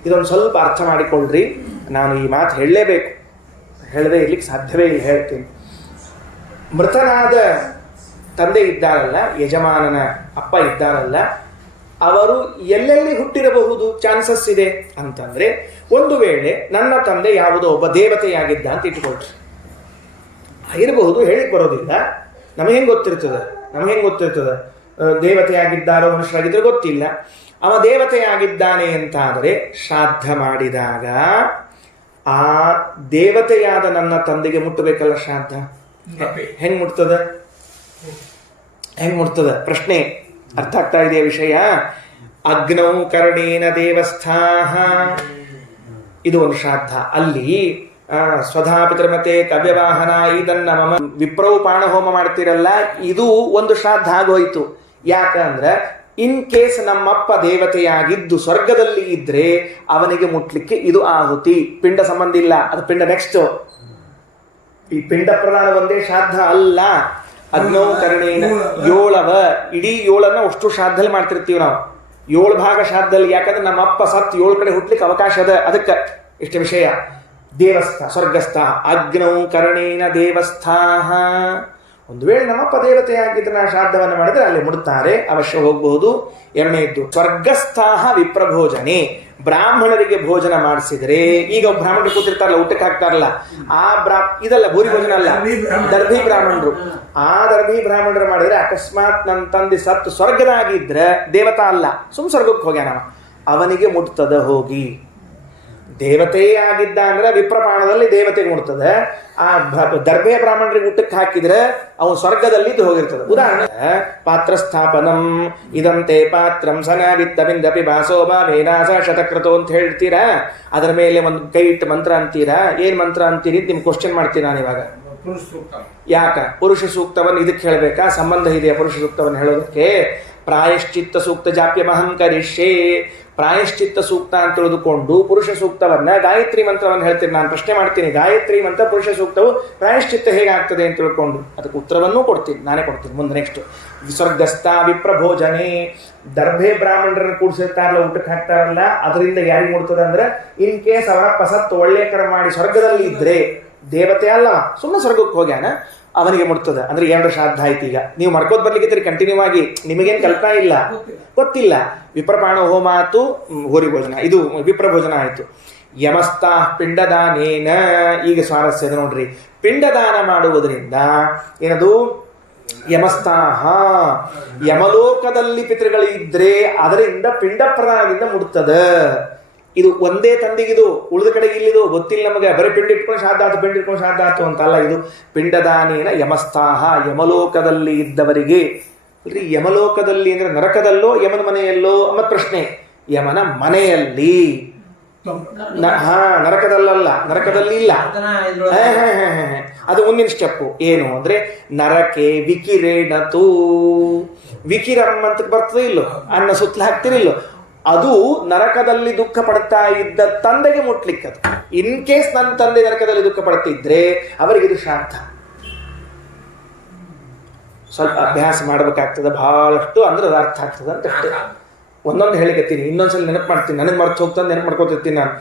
ಇದೊಂದು ಸ್ವಲ್ಪ ಅರ್ಥ ಮಾಡಿಕೊಳ್ಳ್ರಿ. ನಾನು ಈ ಮಾತು ಹೇಳಲೇಬೇಕು, ಹೇಳದೆ ಇರ್ಲಿಕ್ಕೆ ಸಾಧ್ಯವೇ ಇಲ್ಲ, ಹೇಳ್ತೀನಿ. ಮೃತನಾದ ತಂದೆ ಇದ್ದಾರಲ್ಲ, ಯಜಮಾನನ ಅಪ್ಪ ಇದ್ದಾರಲ್ಲ, ಅವರು ಎಲ್ಲೆಲ್ಲಿ ಹುಟ್ಟಿರಬಹುದು ಚಾನ್ಸಸ್ ಇದೆ ಅಂತಂದ್ರೆ, ಒಂದು ವೇಳೆ ನನ್ನ ತಂದೆ ಯಾವುದೋ ಒಬ್ಬ ದೇವತೆಯಾಗಿದ್ದ ಅಂತ ಇಟ್ಕೊಳ್ರಿ, ಇರಬಹುದು, ಹೇಳಿಕ್ ಬರೋದಿಲ್ಲ. ನಮಗೆ ಹೆಂಗೆ ಗೊತ್ತಿರ್ತದೆ ದೇವತೆಯಾಗಿದ್ದಾರೋ ಮನುಷ್ಯರಾಗಿದ್ರೆ ಗೊತ್ತಿಲ್ಲ. ಅವ ದೇವತೆಯಾಗಿದ್ದಾನೆ ಅಂತ ಆದರೆ ಶ್ರಾದ್ದ ಮಾಡಿದಾಗ ಆ ದೇವತೆಯಾದ ನನ್ನ ತಂದೆಗೆ ಮುಟ್ಟಬೇಕಲ್ಲ ಶ್ರಾದ್ದ. ಹೆಂಗ್ ಮುಟ್ತದ ಪ್ರಶ್ನೆ ಅರ್ಥ ಆಗ್ತಾ ಇದೆಯಾ ವಿಷಯ? ಅಗ್ನೌ ಕರ್ಣೇನ ದೇವಸ್ಥಾ, ಇದು ಒಂದು ಶ್ರಾದ್ದ. ಅಲ್ಲಿ ಸ್ವಧಾ ಪಿತೃಮತೆ ಕವ್ಯವಾಹನ ಇದನ್ನ ಮಮ ವಿಪ್ರವು ಪಾಣಹೋಮ ಮಾಡ್ತಿರಲ್ಲ, ಇದು ಒಂದು ಶ್ರಾದ್ದ ಆಗೋಯ್ತು. ಯಾಕಂದ್ರೆ ಇನ್ ಕೇಸ್ ನಮ್ಮಪ್ಪ ದೇವತೆಯಾಗಿದ್ದು ಸ್ವರ್ಗದಲ್ಲಿ ಇದ್ರೆ ಅವನಿಗೆ ಮುಟ್ಲಿಕ್ಕೆ ಇದು ಆಹುತಿ. ಪಿಂಡ ಸಂಬಂಧ ಇಲ್ಲ, ಅದು ಪಿಂಡ ನೆಕ್ಸ್ಟ್. ಈ ಪಿಂಡ ಪ್ರದಾನ ಒಂದೇ ಶ್ರಾದ್ದ ಅಲ್ಲ. ಅಗ್ನೌ ಕರ್ಣೇನ 7 ಇಡೀ 7 ಅಷ್ಟು ಶ್ರಾದ್ದಲ್ಲಿ ಮಾಡ್ತಿರ್ತೀವಿ ನಾವು. 7 ಭಾಗ ಶ್ರಾದ್ದಲ್ಲಿ. ಯಾಕಂದ್ರೆ ನಮ್ಮ ಅಪ್ಪ ಸತ್ 7 ಕಡೆ ಹುಟ್ಲಿಕ್ಕೆ ಅವಕಾಶ ಅದ. ಅದಕ್ಕೆ ಇಷ್ಟ ವಿಷಯ. ದೇವಸ್ಥ, ಸ್ವರ್ಗಸ್ಥ. ಅಗ್ನೌ ಕರ್ಣೇನ ದೇವಸ್ಥಾ. ಒಂದು ವೇಳೆ ನಮ್ಮಪ್ಪ ದೇವತೆಯಾಗಿದ್ರೆ ನಾ ಶ್ರಾದ್ದವನ್ನು ಮಾಡಿದ್ರೆ ಅಲ್ಲಿ ಮುಡುತ್ತಾರೆ, ಅವಶ್ಯ ಹೋಗಬಹುದು. 2ನೇದ್ದು ಸ್ವರ್ಗಸ್ಥಾಹ ವಿಪ್ರಭೋಜನೆ, ಬ್ರಾಹ್ಮಣರಿಗೆ ಭೋಜನ ಮಾಡಿಸಿದ್ರೆ, ಈಗ ಬ್ರಾಹ್ಮಣರು ಕೂತಿರ್ತಾರಲ್ಲ, ಊಟಕ್ಕೆ ಹಾಕ್ತಾರಲ್ಲ, ಆ ಇದಲ್ಲ ಭೂರಿ ಭೋಜನ ಅಲ್ಲ, ದರ್ಭಿ ಬ್ರಾಹ್ಮಣರು. ಆ ದರ್ಭಿ ಬ್ರಾಹ್ಮಣರು ಮಾಡಿದ್ರೆ ಅಕಸ್ಮಾತ್ ನನ್ನ ತಂದೆ ಸತ್ತು ಸ್ವರ್ಗದಾಗಿದ್ರೆ ದೇವತಾ ಅಲ್ಲ, ಸ್ವರ್ಗಕ್ಕೆ ಹೋಗ್ಯಾನ, ಅವನಿಗೆ ಮುಟ್ತದ ಹೋಗಿ. ದೇವತೆಯೇ ಆಗಿದ್ದ ಅಂದ್ರೆ ವಿಪ್ರಪಾಣದಲ್ಲಿ ದೇವತೆಗೆ ಮುಟ್ತದೆ. ಆ ದರ್ಭೆ ಬ್ರಾಹ್ಮಣರಿಗೆ ಊಟಕ್ಕೆ ಹಾಕಿದ್ರೆ ಅವನು ಸ್ವರ್ಗದಲ್ಲಿ ಹೋಗಿರ್ತದೆ. ಉದಾಹರಣೆ ಪಾತ್ರ ಸ್ಥಾಪನಂ ಇದಂತೆ ಪಾತ್ರಂ ಸನ ವಿತ್ತವಿಂದಪಿ ಭಾಸೋಭ ವೇನಾಸ ಶತಕೃತೋ ಅಂತ ಹೇಳ್ತೀರಾ, ಅದರ ಮೇಲೆ ಒಂದು ಕೈ ಇಟ್ಟು ಮಂತ್ರ ಅಂತೀರಾ. ಏನ್ ಮಂತ್ರ ಅಂತೀರಿ ನಿಮ್ಗೆ ಕ್ವಶನ್ ಮಾಡ್ತೀನಿ ನಾನು ಇವಾಗ. ಯಾಕ ಪುರುಷ ಸೂಕ್ತವನ್ನು ಇದಕ್ಕೆ ಹೇಳ್ಬೇಕಾ? ಸಂಬಂಧ ಇದೆಯಾ ಪುರುಷ ಸೂಕ್ತವನ್ನು ಹೇಳೋದಕ್ಕೆ? ಪ್ರಾಯಶ್ಚಿತ್ತ ಸೂಕ್ತ ಜಾಪ್ಯಮಹಂ ಕರಿಷ್ಯೆ. ಪ್ರಾಯಶ್ಚಿತ್ತ ಸೂಕ್ತ ಅಂತ ತಿಳಿದುಕೊಂಡು ಪುರುಷ ಸೂಕ್ತವನ್ನ, ಗಾಯತ್ರಿ ಮಂತ್ರವನ್ನು ಹೇಳ್ತೀನಿ. ನಾನು ಪ್ರಶ್ನೆ ಮಾಡ್ತೀನಿ, ಗಾಯತ್ರಿ ಮಂತ್ರ ಪುರುಷ ಸೂಕ್ತವು ಪ್ರಾಯಶ್ಚಿತ್ತ ಹೇಗಾಗ್ತದೆ ಅಂತ ತಿಳ್ಕೊಂಡು ಅದಕ್ಕೆ ಉತ್ತರವನ್ನೂ ನಾನೇ ಕೊಡ್ತೀನಿ ಮುಂದೆ. ನೆಕ್ಸ್ಟ್ ಸ್ವರ್ಗಸ್ಥ ವಿಪ್ರಭೋಜನೆ, ದರ್ಭೆ ಬ್ರಾಹ್ಮಣರನ್ನು ಕೂಡಿಸಿರ್ತಾರಲ್ಲ, ಊಟಕ್ಕೆ ಹಾಕ್ತಾರಲ್ಲ, ಅದರಿಂದ ಯಾರಿಗೆ ಮುಡ್ತದೆ ಅಂದ್ರೆ ಇನ್ ಕೇಸ್ ಅವರ ಪಸತ್ತು ಒಳ್ಳೆ ಕರ ಮಾಡಿ ಸ್ವರ್ಗದಲ್ಲಿ ಇದ್ರೆ, ದೇವತೆ ಅಲ್ಲ ಸುಮ್ಮನೆ ಸ್ವರ್ಗಕ್ಕೆ ಹೋಗ್ಯಾನ, ಅವನಿಗೆ ಮುಟ್ತದೆ. ಅಂದ್ರೆ 2 ಶ್ರಾದ್ದ ಆಯ್ತು. ಈಗ ನೀವು ಮರ್ಕೋದ್ ಬರ್ಲಿಕ್ಕೆ ಕಂಟಿನ್ಯೂ ಆಗಿ, ನಿಮಗೇನು ಕಲ್ಪನಾ ಇಲ್ಲ, ಗೊತ್ತಿಲ್ಲ. ವಿಪ್ರಪಾಣ ಹೋಮ ಆಯ್ತು, ಹೋರಿ ಭೋಜನ, ಇದು ವಿಪ್ರಭೋಜನ ಆಯ್ತು. ಯಮಸ್ತಾ ಪಿಂಡದಾನೇನ, ಈಗ ಸ್ವಾರಸ್ಯದ ನೋಡ್ರಿ. ಪಿಂಡದಾನ ಮಾಡುವುದರಿಂದ ಏನದು? ಯಮಸ್ತಾಹ, ಯಮಲೋಕದಲ್ಲಿ ಪಿತೃಗಳಿದ್ರೆ ಅದರಿಂದ ಪಿಂಡ ಪ್ರದಾನದಿಂದ ಮುಡ್ತದ. ಇದು ಒಂದೇ ತಂದೆಗಿದು, ಉಳಿದ ಕಡೆಗೆ ಇಲ್ಲಿದು ಗೊತ್ತಿಲ್ಲ ನಮಗೆ. ಬರೀ ಪಿಂಡ ಇಟ್ಕೊಂಡು ಶ್ರಾದ್ದ ಆತು, ಪಿಂಡ ಇಟ್ಕೊಂಡು ಶ್ರಾದ್ದ ಆತು ಅಂತಲ್ಲ. ಇದು ಪಿಂಡದಾನೇನ ಯಮಸ್ತಾಹ, ಯಮಲೋಕದಲ್ಲಿ ಇದ್ದವರಿಗೆ. ಇಲ್ರಿ, ಯಮಲೋಕದಲ್ಲಿ ಅಂದ್ರೆ ನರಕದಲ್ಲೋ ಯಮನ ಮನೆಯಲ್ಲೋ ಮತ್ ಪ್ರಶ್ನೆ. ಯಮನ ಮನೆಯಲ್ಲಿ, ನರಕದಲ್ಲಲ್ಲ, ನರಕದಲ್ಲಿ ಇಲ್ಲ. ಅದು ಮುಂದಿನ ಸ್ಟೆಪ್ ಏನು ಅಂದ್ರೆ ನರಕೆ ವಿಕಿರೇಣತು. ವಿಕಿರಂ ಅಂತ ಬರ್ತದೆ ಇಲ್ಲೋ, ಅನ್ನ ಸುತ್ತಲ ಹಾಕ್ತಿರಿಲ್ಲೋ, ಅದು ನರಕದಲ್ಲಿ ದುಃಖ ಪಡ್ತಾ ಇದ್ದ ತಂದೆಗೆ ಮುಟ್ಲಿಕ್ಕೆ. ಅದು ಇನ್ ಕೇಸ್ ನನ್ನ ತಂದೆ ನರಕದಲ್ಲಿ ದುಃಖ ಪಡ್ತಿದ್ರೆ ಅವರಿಗೆ ಇದು ಶ್ರಾದ್ದ. ಸ್ವಲ್ಪ ಅಭ್ಯಾಸ ಮಾಡ್ಬೇಕಾಗ್ತದೆ ಬಹಳಷ್ಟು, ಅಂದ್ರೆ ಅದು ಅರ್ಥ ಆಗ್ತದೆ ಅಂತ ಅಷ್ಟೇ. ಒಂದೊಂದು ಹೇಳಿಕತ್ತೀನಿ, ಇನ್ನೊಂದ್ಸಲ ನೆನಪು ಮಾಡ್ತೀನಿ. ನನಗೆ ಮರ್ತು ಹೋಗ್ತಾನೆ ನೆನಪು ಮಾಡ್ಕೊತಿರ್ತೀನಿ ನಾನು.